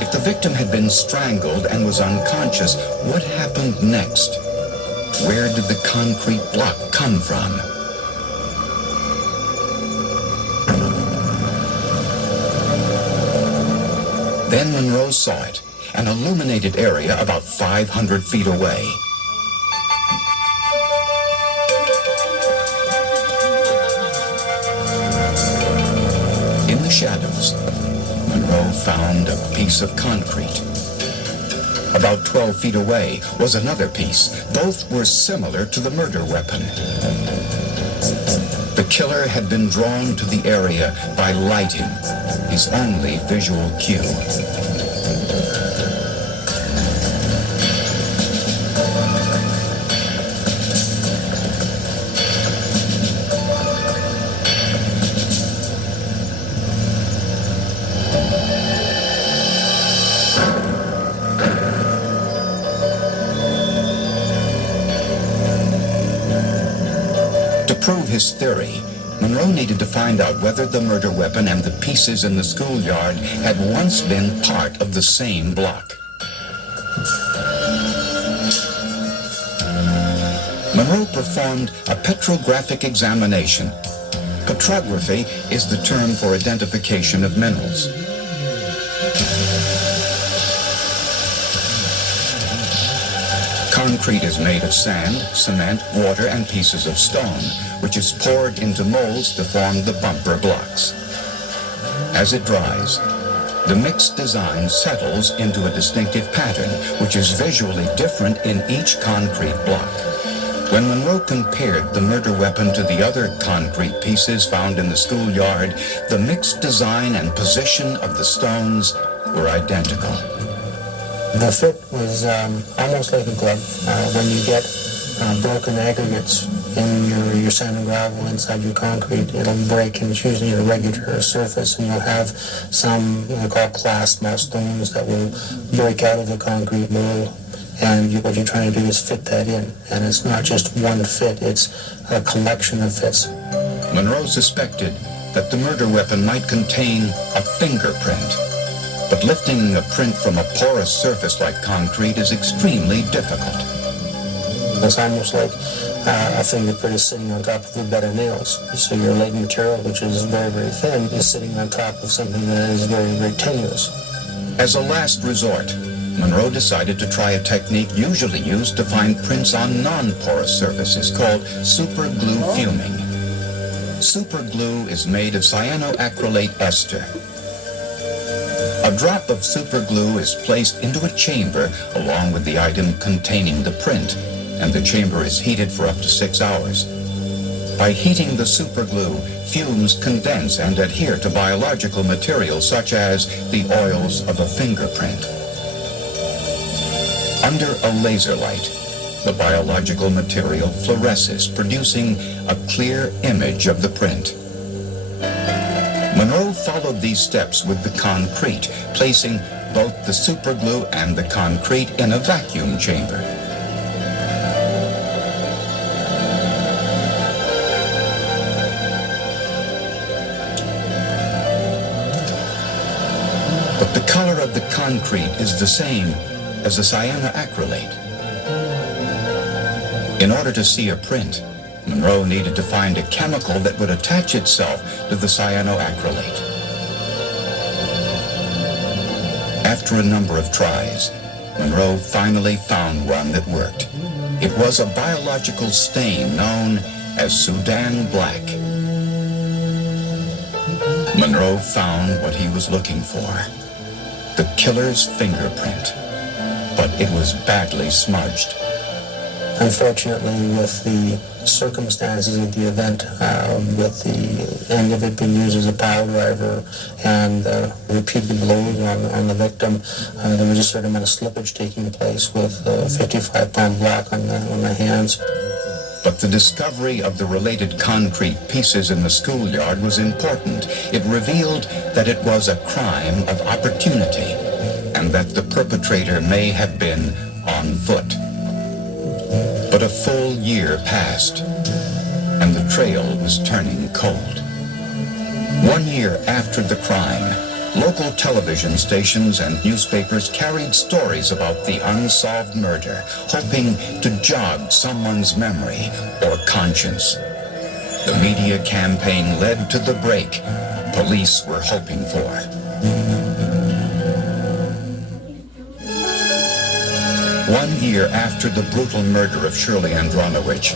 If the victim had been strangled and was unconscious, what happened next? Where did the concrete block come from? Then Monroe saw it, an illuminated area about 500 feet away. In the shadows, Monroe found a piece of concrete. About 12 feet away was another piece. Both were similar to the murder weapon. The killer had been drawn to the area by lighting, his only visual cue. To prove his theory, Monroe needed to find out whether the murder weapon and the pieces in the schoolyard had once been part of the same block. Monroe performed a petrographic examination. Petrography is the term for identification of minerals. Concrete is made of sand, cement, water, and pieces of stone, which is poured into molds to form the bumper blocks. As it dries, the mixed design settles into a distinctive pattern, which is visually different in each concrete block. When Monroe compared the murder weapon to the other concrete pieces found in the schoolyard, the mixed design and position of the stones were identical. The fit was almost like a glove. When you get broken aggregates in your sand and gravel inside your concrete, it'll break, and it's usually an irregular surface, and you'll have some what they call plasma stones that will break out of the concrete mold. And what you're trying to do is fit that in. And it's not just one fit, it's a collection of fits. Monroe suspected that the murder weapon might contain a fingerprint. But lifting a print from a porous surface like concrete is extremely difficult. It's almost like a fingerprint is sitting on top of a bed of nails. So your latent material, which is very, very thin, is sitting on top of something that is very, very tenuous. As a last resort, Monroe decided to try a technique usually used to find prints on non-porous surfaces called superglue fuming. Superglue is made of cyanoacrylate ester. A drop of superglue is placed into a chamber along with the item containing the print, and the chamber is heated for up to 6 hours. By heating the superglue, fumes condense and adhere to biological materials such as the oils of a fingerprint. Under a laser light, the biological material fluoresces, producing a clear image of the print. Monroe followed these steps with the concrete, placing both the superglue and the concrete in a vacuum chamber. But the color of the concrete is the same as the cyanoacrylate. In order to see a print, Monroe needed to find a chemical that would attach itself to the cyanoacrylate. After a number of tries, Monroe finally found one that worked. It was a biological stain known as Sudan black. Monroe found what he was looking for, the killer's fingerprint, but it was badly smudged. Unfortunately, with the circumstances of the event, with the end of it being used as a pile driver and repeated blows on the victim, there was a certain amount of slippage taking place with 55-pound black on the hands. But the discovery of the related concrete pieces in the schoolyard was important. It revealed that it was a crime of opportunity and that the perpetrator may have been on foot. But a full year passed, and the trail was turning cold. 1 year after the crime, local television stations and newspapers carried stories about the unsolved murder, hoping to jog someone's memory or conscience. The media campaign led to the break police were hoping for. One year after the brutal murder of Shirley Andronowicz,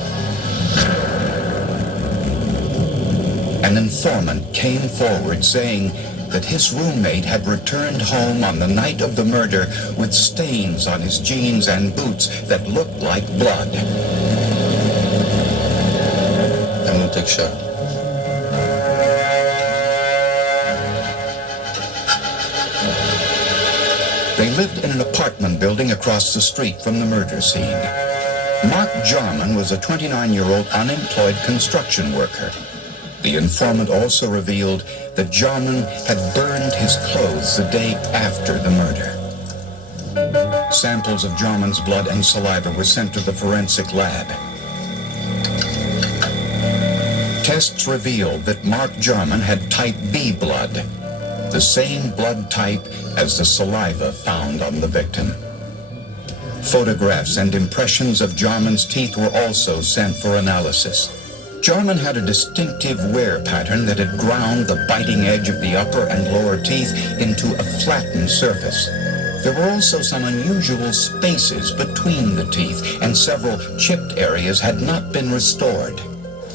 an informant came forward saying that his roommate had returned home on the night of the murder with stains on his jeans and boots that looked like blood. I'm gonna take a shot. They lived in an apartment building across the street from the murder scene. Mark Jarman was a 29-year-old unemployed construction worker. The informant also revealed that Jarman had burned his clothes the day after the murder. Samples of Jarman's blood and saliva were sent to the forensic lab. Tests revealed that Mark Jarman had type B blood, the same blood type as the saliva found on the victim. Photographs and impressions of Jarman's teeth were also sent for analysis. Jarman had a distinctive wear pattern that had ground the biting edge of the upper and lower teeth into a flattened surface. There were also some unusual spaces between the teeth, and several chipped areas had not been restored.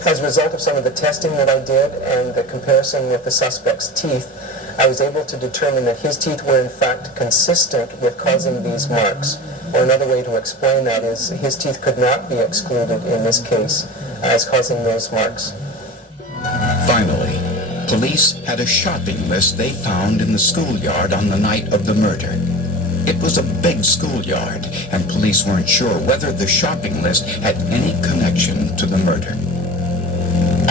As a result of some of the testing that I did and the comparison with the suspect's teeth, I was able to determine that his teeth were in fact consistent with causing these marks. Or another way to explain that is his teeth could not be excluded in this case as causing those marks. Finally, police had a shopping list they found in the schoolyard on the night of the murder. It was a big schoolyard, and police weren't sure whether the shopping list had any connection to the murder.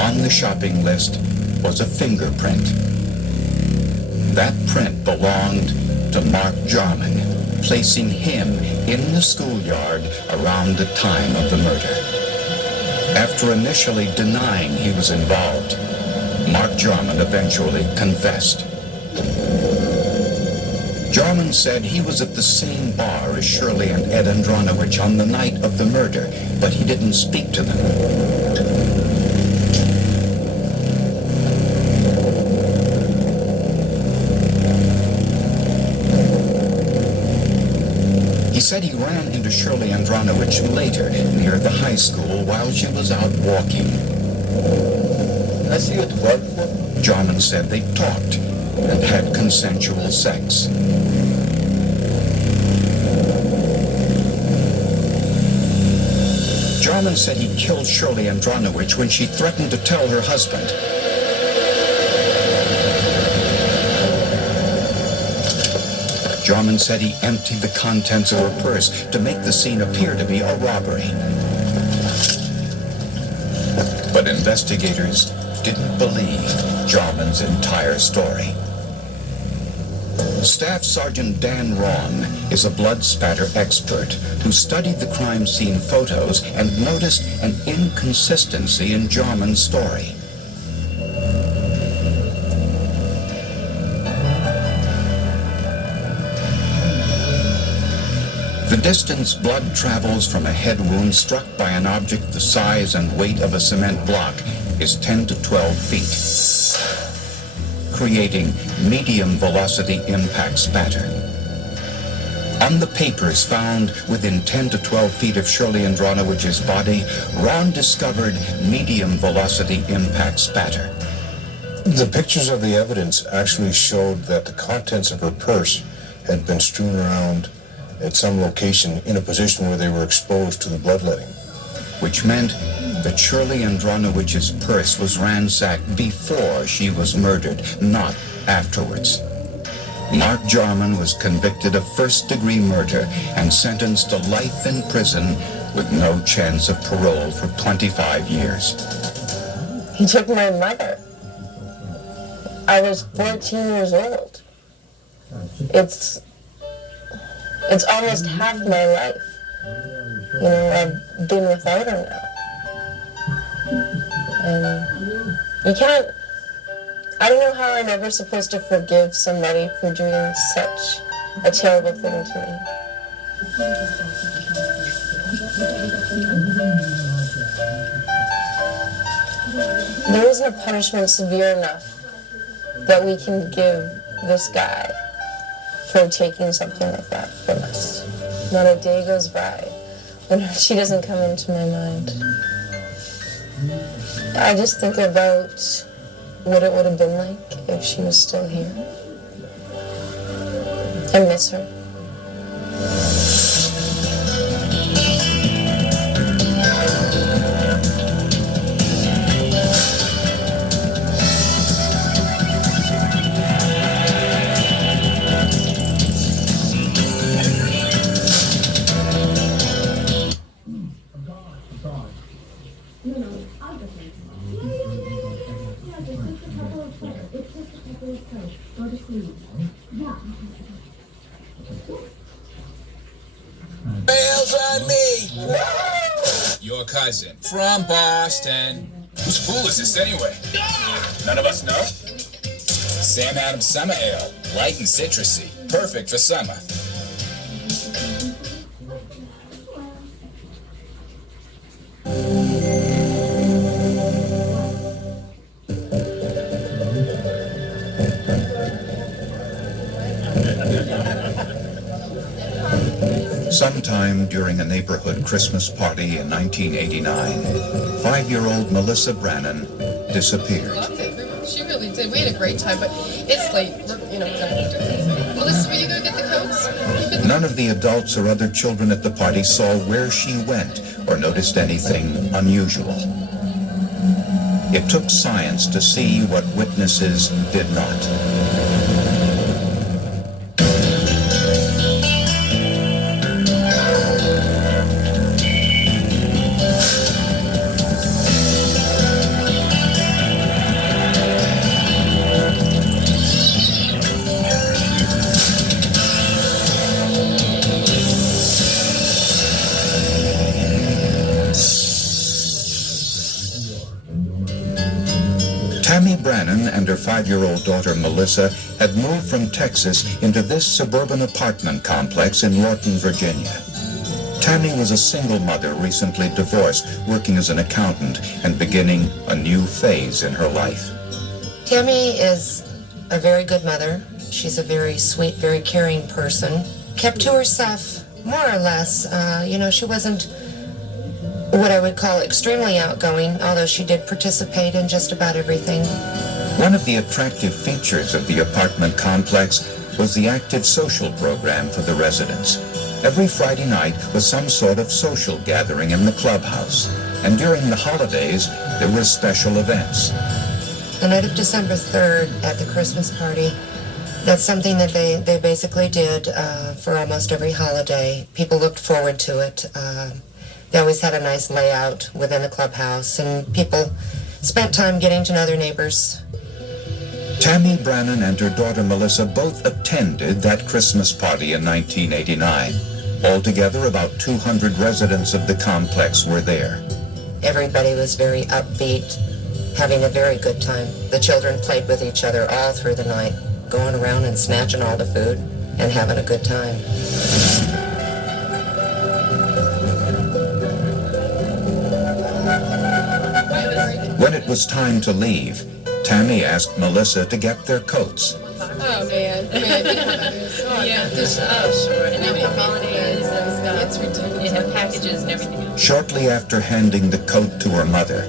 On the shopping list was a fingerprint. That print belonged to Mark Jarman, placing him in the schoolyard around the time of the murder. After initially denying he was involved, Mark Jarman eventually confessed. Jarman said he was at the same bar as Shirley and Ed Andronowicz on the night of the murder, but he didn't speak to them. He said he ran into Shirley Andronowicz later near the high school while she was out walking. I see you at the bar before? Jarman said they talked and had consensual sex. Jarman said he killed Shirley Andronowicz when she threatened to tell her husband. Jarman said he emptied the contents of her purse to make the scene appear to be a robbery. But investigators didn't believe Jarman's entire story. Staff Sergeant Dan Ron is a blood spatter expert who studied the crime scene photos and noticed an inconsistency in Jarman's story. The distance blood travels from a head wound struck by an object the size and weight of a cement block is 10 to 12 feet, creating medium velocity impact spatter. On the papers found within 10 to 12 feet of Shirley Andronowicz's body, Ron discovered medium velocity impact spatter. The pictures of the evidence actually showed that the contents of her purse had been strewn around at some location in a position where they were exposed to the bloodletting. Which meant that Shirley Andronowicz's purse was ransacked before she was murdered, not afterwards. Mark Jarman was convicted of first-degree murder and sentenced to life in prison with no chance of parole for 25 years. He took my mother. I was 14 years old. It's almost half my life. You know, I've been without her now. And you can't, I don't know how I'm ever supposed to forgive somebody for doing such a terrible thing to me. There isn't a punishment severe enough that we can give this guy for taking something like that from us. Not a day goes by when she doesn't come into my mind. I just think about what it would have been like if she was still here. I miss her. Bails on me! Your cousin from Boston. Whose pool is this anyway? None of us know. Sam Adams Summer Ale, light and citrusy, perfect for summer. Sometime during a neighborhood Christmas party in 1989, 5-year-old Melissa Brannon disappeared. Loved it. She really did. We had a great time, but it's late. We're, kind of doing. Melissa, will you go get the coats? None of the adults or other children at the party saw where she went or noticed anything unusual. It took science to see what witnesses did not. Tammy Brannon and her 5-year-old daughter Melissa had moved from Texas into this suburban apartment complex in Lorton, Virginia. Tammy was a single mother, recently divorced, working as an accountant and beginning a new phase in her life. Tammy is a very good mother. She's a very sweet, very caring person. Kept to herself, more or less. She wasn't what I would call extremely outgoing, although she did participate in just about everything. One of the attractive features of the apartment complex was the active social program for the residents. Every Friday night was some sort of social gathering in the clubhouse, and during the holidays there were special events. The night of December 3rd at the Christmas party, that's something that they basically did for almost every holiday. People looked forward to it. They always had a nice layout within the clubhouse, and people spent time getting to know their neighbors. Tammy Brannon and her daughter Melissa both attended that Christmas party in 1989. Altogether, about 200 residents of the complex were there. Everybody was very upbeat, having a very good time. The children played with each other all through the night, going around and snatching all the food and having a good time. When it was time to leave, Tammy asked Melissa to get their coats. Oh, man. Sure. And then we have holidays and stuff. It's ridiculous. They have packages and everything else. Shortly after handing the coat to her mother,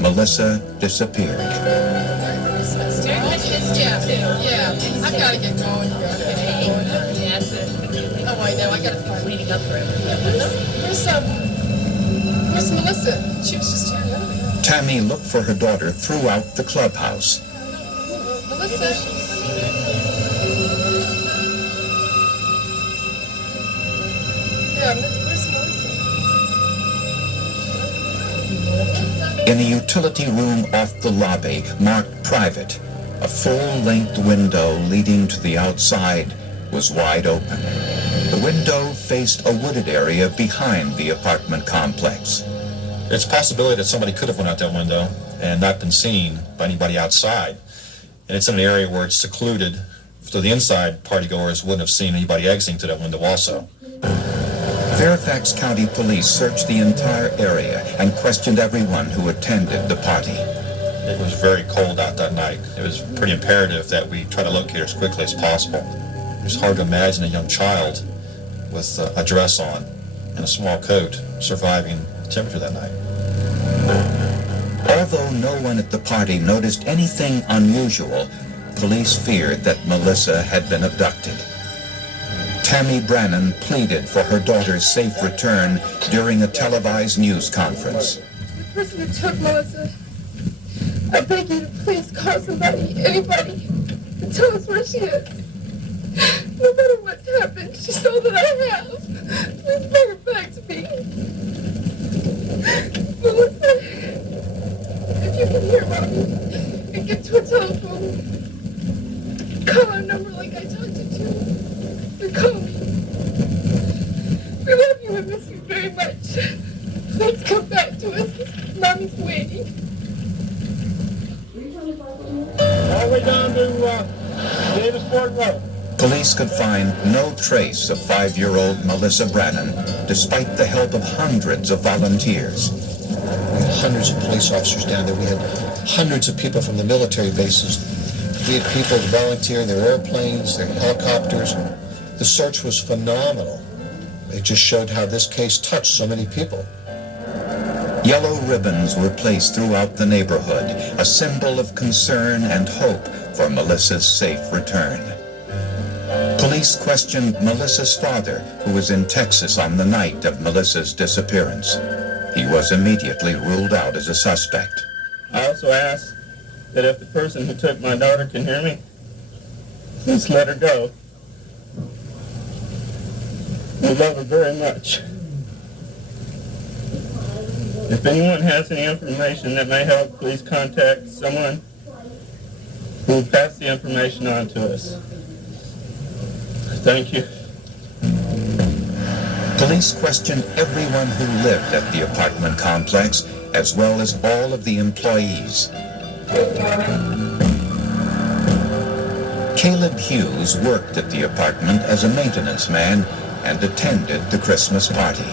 Melissa disappeared. Yeah. I've got to get going. Oh, I know. I got to find cleaning up forever. Where's Melissa? She was just here earlier. Tammy looked for her daughter throughout the clubhouse. Melissa? Yeah, where's Melissa? In a utility room off the lobby, marked private, a full-length window leading to the outside was wide open. The window faced a wooded area behind the apartment complex. There's a possibility that somebody could have went out that window and not been seen by anybody outside. and it's in an area where it's secluded, so the inside partygoers wouldn't have seen anybody exiting to that window also. Fairfax County Police searched the entire area and questioned everyone who attended the party. It was very cold out that night. It was pretty imperative that we try to locate her as quickly as possible. It was hard to imagine a young child with a dress on and a small coat surviving the temperature that night. Although no one at the party noticed anything unusual, police feared that Melissa had been abducted. Tammy Brannon pleaded for her daughter's safe return during a televised news conference. The person who took Melissa, I beg you to please call somebody, anybody, and tell us where she is. No matter what's happened, she's all that I have. Please bring her back to me. Melissa, if you can hear Mommy and get to a telephone, call our number like I told you to. And call me. We love you and miss you very much. Please come back to us. Mommy's waiting. All the way down to Davisport Road. Police could find no trace of 5-year-old Melissa Brannon, despite the help of hundreds of volunteers. We had hundreds of police officers down there. We had hundreds of people from the military bases. We had people volunteering their airplanes, their helicopters. The search was phenomenal. It just showed how this case touched so many people. Yellow ribbons were placed throughout the neighborhood, a symbol of concern and hope for Melissa's safe return. Police questioned Melissa's father, who was in Texas on the night of Melissa's disappearance. He was immediately ruled out as a suspect. I also ask that if the person who took my daughter can hear me, please let her go. We love her very much. If anyone has any information that may help, please contact someone who will pass the information on to us. Thank you. Police questioned everyone who lived at the apartment complex, as well as all of the employees. Caleb Hughes worked at the apartment as a maintenance man and attended the Christmas party.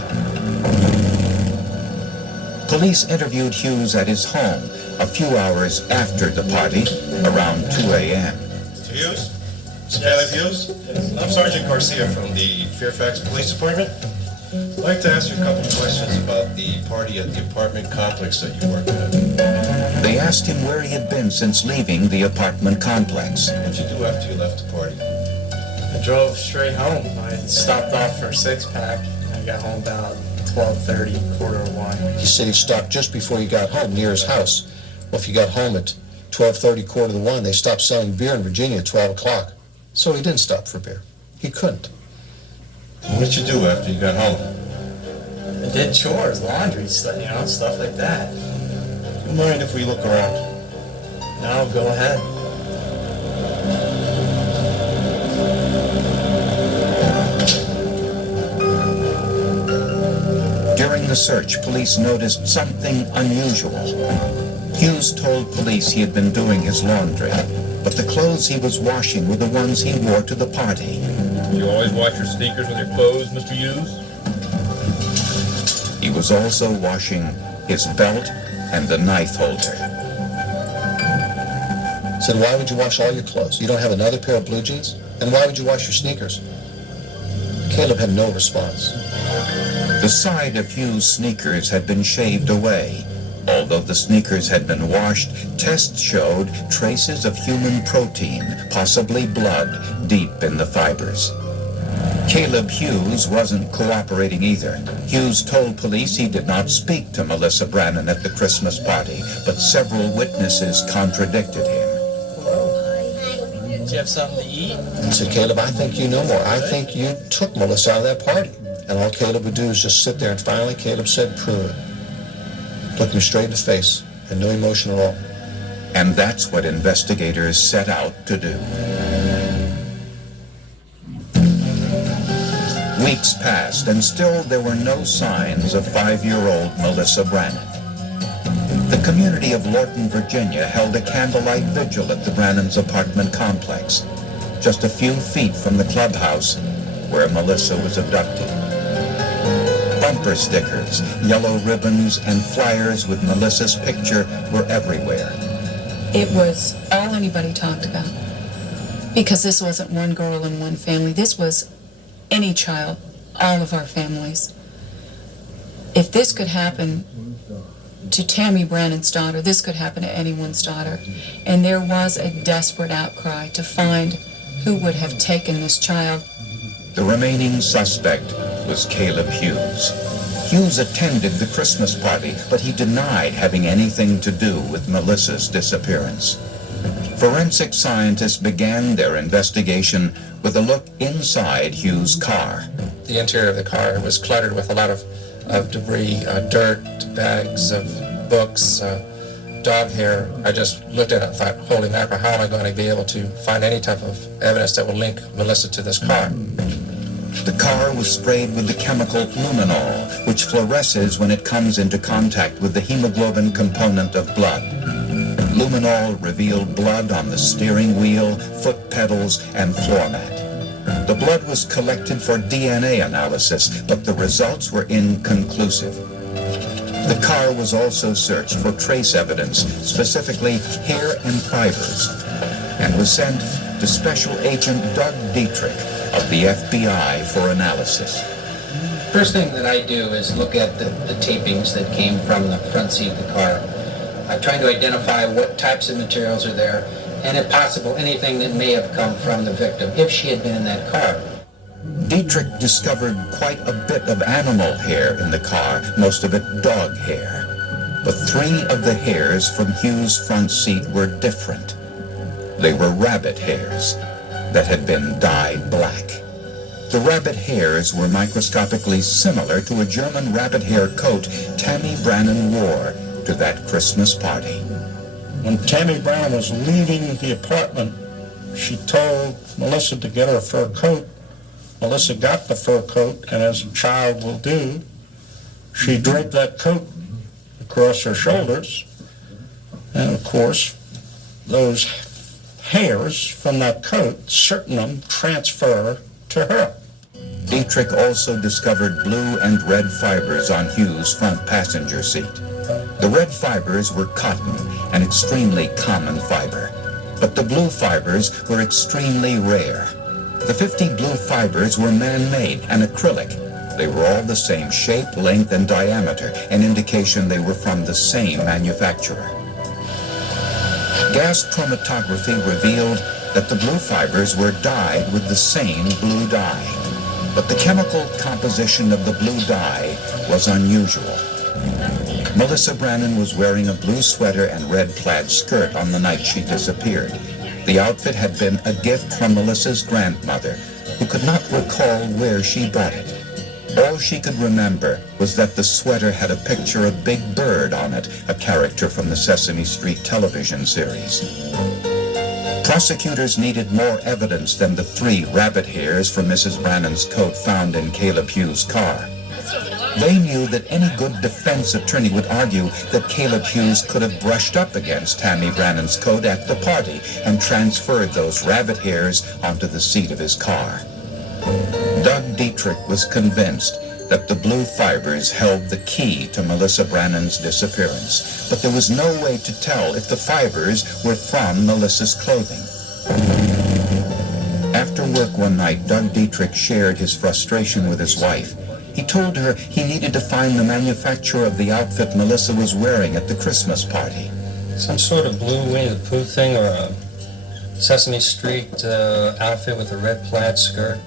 Police interviewed Hughes at his home a few hours after the party, around 2 a.m. Mr. Hughes? Caleb Hughes? I'm Sergeant Garcia from the Fairfax Police Department. I'd like to ask you a couple of questions about the party at the apartment complex that you worked at. They asked him where he had been since leaving the apartment complex. What did you do after you left the party? I drove straight home. I stopped off for a six-pack. I got home about 12:30, 1:45. He said he stopped just before he got home, near his house. Well, if you got home at 12:30, 1:45, they stopped selling beer in Virginia at 12 o'clock. So he didn't stop for beer. He couldn't. What did you do after you got home? I did chores, laundry, stuff, stuff like that. Do you mind if we look around? No, go ahead. During the search, police noticed something unusual. Hughes told police he had been doing his laundry, but the clothes he was washing were the ones he wore to the party. You always wash your sneakers with your clothes, Mr. Hughes? He was also washing his belt and the knife holder. Said, why would you wash all your clothes? You don't have another pair of blue jeans? And why would you wash your sneakers? Caleb had no response. The side of Hughes' sneakers had been shaved away. Although the sneakers had been washed, tests showed traces of human protein, possibly blood, deep in the fibers. Caleb Hughes wasn't cooperating either. Hughes told police he did not speak to Melissa Brannon at the Christmas party, but several witnesses contradicted him. Did you have something to eat? He said, Caleb, I think you know more. I think you took Melissa out of that party. And all Caleb would do is just sit there, and finally Caleb said, prove it. Looked me straight in the face, had no emotion at all. And that's what investigators set out to do. Weeks passed, and still there were no signs of 5-year-old Melissa Brannon. The community of Lorton, Virginia held a candlelight vigil at the Brannans' apartment complex, just a few feet from the clubhouse where Melissa was abducted. Bumper stickers, yellow ribbons, and flyers with Melissa's picture were everywhere. It was all anybody talked about. Because this wasn't one girl in one family. This was any child, all of our families. If this could happen to Tammy Brannan's daughter, this could happen to anyone's daughter. And there was a desperate outcry to find who would have taken this child. The remaining suspect was Caleb Hughes. Hughes attended the Christmas party, but he denied having anything to do with Melissa's disappearance. Forensic scientists began their investigation with a look inside Hughes' car. The interior of the car was cluttered with a lot of debris, dirt, bags of books, dog hair. I just looked at it and thought, holy mackerel, how am I going to be able to find any type of evidence that will link Melissa to this car? The car was sprayed with the chemical luminol, which fluoresces when it comes into contact with the hemoglobin component of blood. Luminol revealed blood on the steering wheel, foot pedals, and floor mat. The blood was collected for DNA analysis, but the results were inconclusive. The car was also searched for trace evidence, specifically hair and fibers, and was sent to Special Agent Doug Dietrich of the FBI for analysis. First thing that I do is look at the tapings that came from the front seat of the car. I'm trying to identify what types of materials are there, and if possible, anything that may have come from the victim, if she had been in that car. Dietrich discovered quite a bit of animal hair in the car, most of it dog hair. But 3 of the hairs from Hughes' front seat were different. They were rabbit hairs that had been dyed black. The rabbit hairs were microscopically similar to a German rabbit hair coat Tammy Brannan wore to that Christmas party. When Tammy Brannan was leaving the apartment, she told Melissa to get her a fur coat. Melissa got the fur coat, and as a child will do, she draped that coat across her shoulders. And of course, those hairs from that coat, certain of them transfer to her. Dietrich also discovered blue and red fibers on Hughes' front passenger seat. The red fibers were cotton, an extremely common fiber, but the blue fibers were extremely rare. The 50 blue fibers were man-made and acrylic. They were all the same shape, length, and diameter, an indication they were from the same manufacturer. Gas chromatography revealed that the blue fibers were dyed with the same blue dye. But the chemical composition of the blue dye was unusual. Melissa Brannan was wearing a blue sweater and red plaid skirt on the night she disappeared. The outfit had been a gift from Melissa's grandmother, who could not recall where she bought it. All she could remember was that the sweater had a picture of Big Bird on it, a character from the Sesame Street television series. Prosecutors needed more evidence than the 3 rabbit hairs from Mrs. Brannan's coat found in Caleb Hughes' car. They knew that any good defense attorney would argue that Caleb Hughes could have brushed up against Tammy Brannan's coat at the party and transferred those rabbit hairs onto the seat of his car. Doug Dietrich was convinced that the blue fibers held the key to Melissa Brannan's disappearance, but there was no way to tell if the fibers were from Melissa's clothing. After work one night, Doug Dietrich shared his frustration with his wife. He told her he needed to find the manufacturer of the outfit Melissa was wearing at the Christmas party. Some sort of blue Winnie the Pooh thing, or a Sesame Street outfit with a red plaid skirt.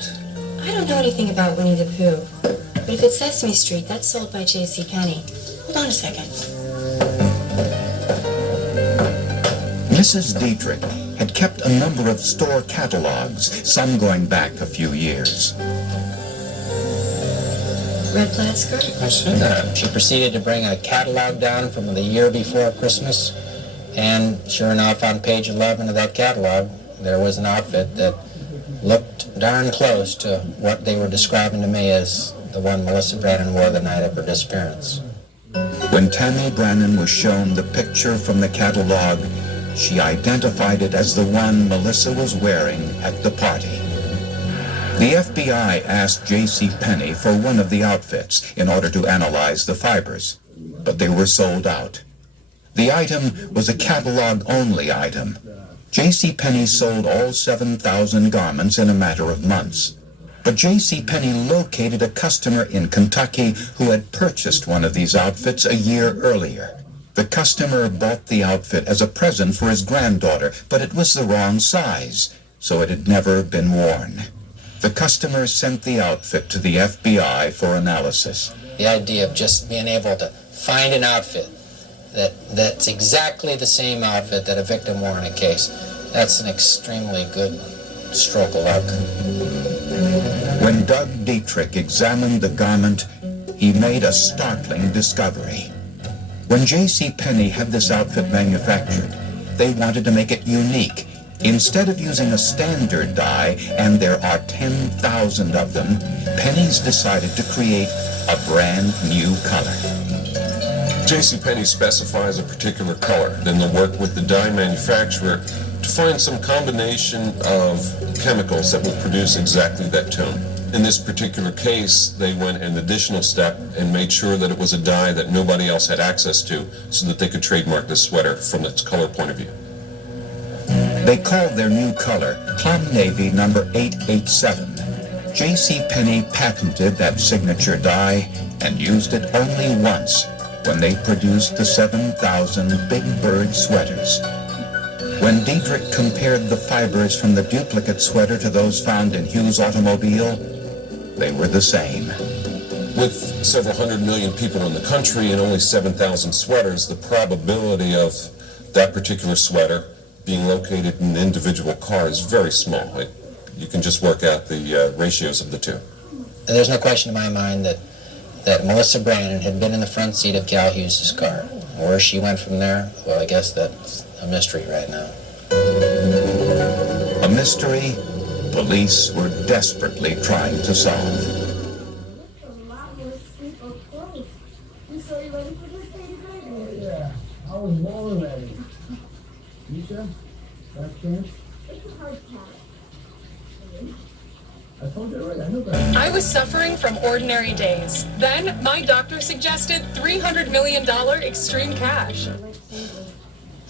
I don't know anything about Winnie the Pooh, but if it's Sesame Street, that's sold by JCPenney. Hold on a second. Mrs. Dietrich had kept a number of store catalogs, some going back a few years. Red plaid skirt? I see that. She proceeded to bring a catalog down from the year before Christmas, and sure enough, on page 11 of that catalog, there was an outfit that looked darn close to what they were describing to me as the one Melissa Brannan wore the night of her disappearance. When Tammy Brannan was shown the picture from the catalog, she identified it as the one Melissa was wearing at the party. The FBI asked J.C. Penney for one of the outfits in order to analyze the fibers, but they were sold out. The item was a catalog-only item. J.C. Penney sold all 7,000 garments in a matter of months. But J.C. Penney located a customer in Kentucky who had purchased one of these outfits a year earlier. The customer bought the outfit as a present for his granddaughter, but it was the wrong size, so it had never been worn. The customer sent the outfit to the FBI for analysis. The idea of just being able to find an outfit that's exactly the same outfit that a victim wore in a case, that's an extremely good stroke of luck. When Doug Dietrich examined the garment, he made a startling discovery. When J.C. Penney had this outfit manufactured, they wanted to make it unique. Instead of using a standard dye, and there are 10,000 of them, Penney's decided to create a brand new color. JCPenney specifies a particular color. Then they'll work with the dye manufacturer to find some combination of chemicals that will produce exactly that tone. In this particular case, they went an additional step and made sure that it was a dye that nobody else had access to so that they could trademark this sweater from its color point of view. They called their new color Plum Navy number 887. J.C. Penney patented that signature dye and used it only once when they produced the 7,000 Big Bird sweaters. When Dietrich compared the fibers from the duplicate sweater to those found in Hughes' automobile, they were the same. With several hundred million people in the country and only 7,000 sweaters, the probability of that particular sweater being located in an individual car is very small. You can just work out the ratios of the two. And there's no question in my mind that Melissa Brannan had been in the front seat of Cal Hughes' car. Where she went from there, well, I guess that's a mystery right now. A mystery police were desperately trying to solve. Yeah, I was born ready. Misha, last chance? It's a hard pass. I told you already, I know that. I was suffering from ordinary days. Then my doctor suggested $300 million extreme cash.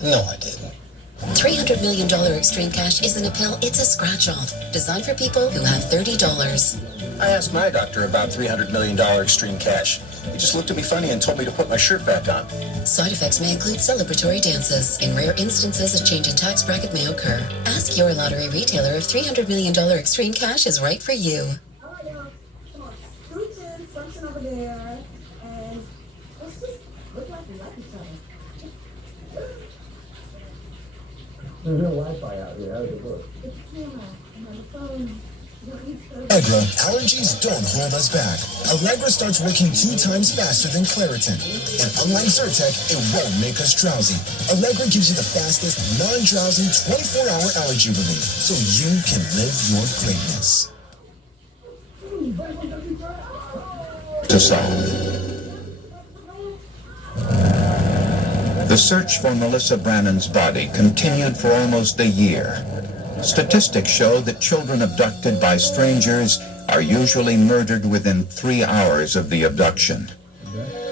No, I didn't. $300 million extreme cash isn't a pill, it's a scratch-off. Designed for people who have $30. I asked my doctor about $300 million extreme cash. He just looked at me funny and told me to put my shirt back on. Side effects may include celebratory dances. In rare instances, a change in tax bracket may occur. Ask your lottery retailer if $300 million extreme cash is right for you. All right, y'all. Come on. Scoot in, function over there, and let's just look like we like each other. There's no Wi-Fi out here. How does it work? It's camera. I'm on the phone. Allegra, allergies don't hold us back. Allegra starts working 2 times faster than Claritin. And unlike Zyrtec, it won't make us drowsy. Allegra gives you the fastest, non-drowsy, 24-hour allergy relief so you can live your greatness. To solve. The search for Melissa Brannan's body continued for almost a year. Statistics show that children abducted by strangers are usually murdered within 3 hours of the abduction.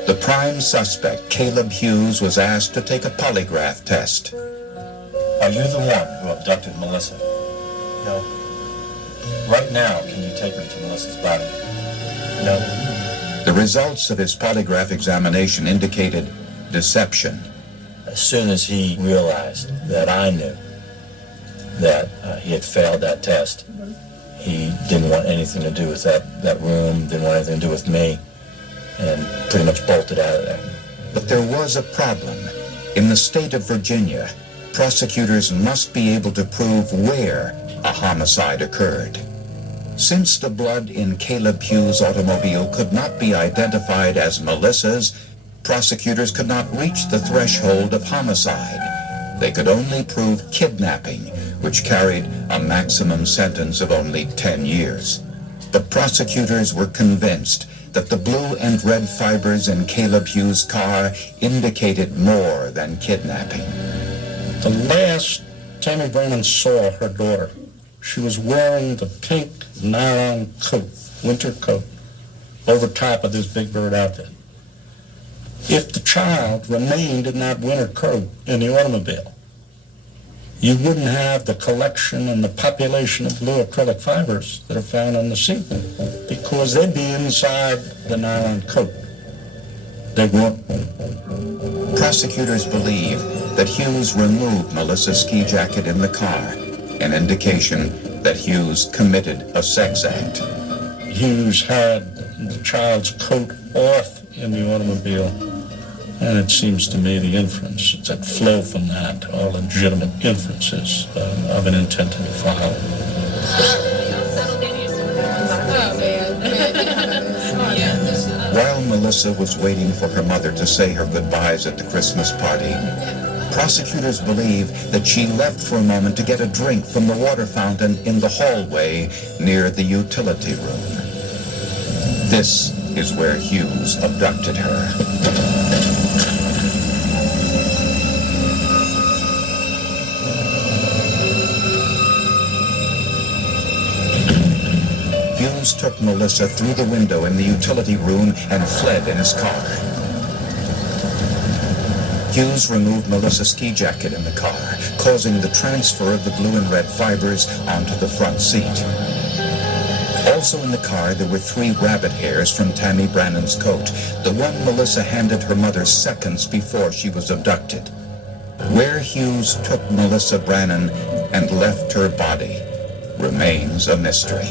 The prime suspect, Caleb Hughes, was asked to take a polygraph test. Are you the one who abducted Melissa? No. Right now, can you take me to Melissa's body? No. The results of his polygraph examination indicated deception. As soon as he realized that I knew that he had failed that test, he didn't want anything to do with that room, didn't want anything to do with me, and pretty much bolted out of there. But there was a problem. In the state of Virginia, prosecutors must be able to prove where a homicide occurred. Since the blood in Caleb Hughes' automobile could not be identified as Melissa's, prosecutors could not reach the threshold of homicide. They could only prove kidnapping, which carried a maximum sentence of only 10 years. But prosecutors were convinced that the blue and red fibers in Caleb Hughes' car indicated more than kidnapping. The last Tammy Brannan saw her daughter, she was wearing the pink nylon coat, winter coat, over top of this Big Bird outfit. If the child remained in that winter coat in the automobile, you wouldn't have the collection and the population of blue acrylic fibers that are found on the seat, because they'd be inside the nylon coat. They weren't. Prosecutors believe that Hughes removed Melissa's ski jacket in the car, an indication that Hughes committed a sex act. Hughes had the child's coat off in the automobile, and it seems to me the inferences that flow from that are legitimate inferences of an intent to defile. While Melissa was waiting for her mother to say her goodbyes at the Christmas party, prosecutors believe that she left for a moment to get a drink from the water fountain in the hallway near the utility room. This is where Hughes abducted her. Hughes took Melissa through the window in the utility room and fled in his car. Hughes removed Melissa's ski jacket in the car, causing the transfer of the blue and red fibers onto the front seat. Also in the car, there were 3 rabbit hairs from Tammy Brannan's coat, the one Melissa handed her mother seconds before she was abducted. Where Hughes took Melissa Brannan and left her body remains a mystery.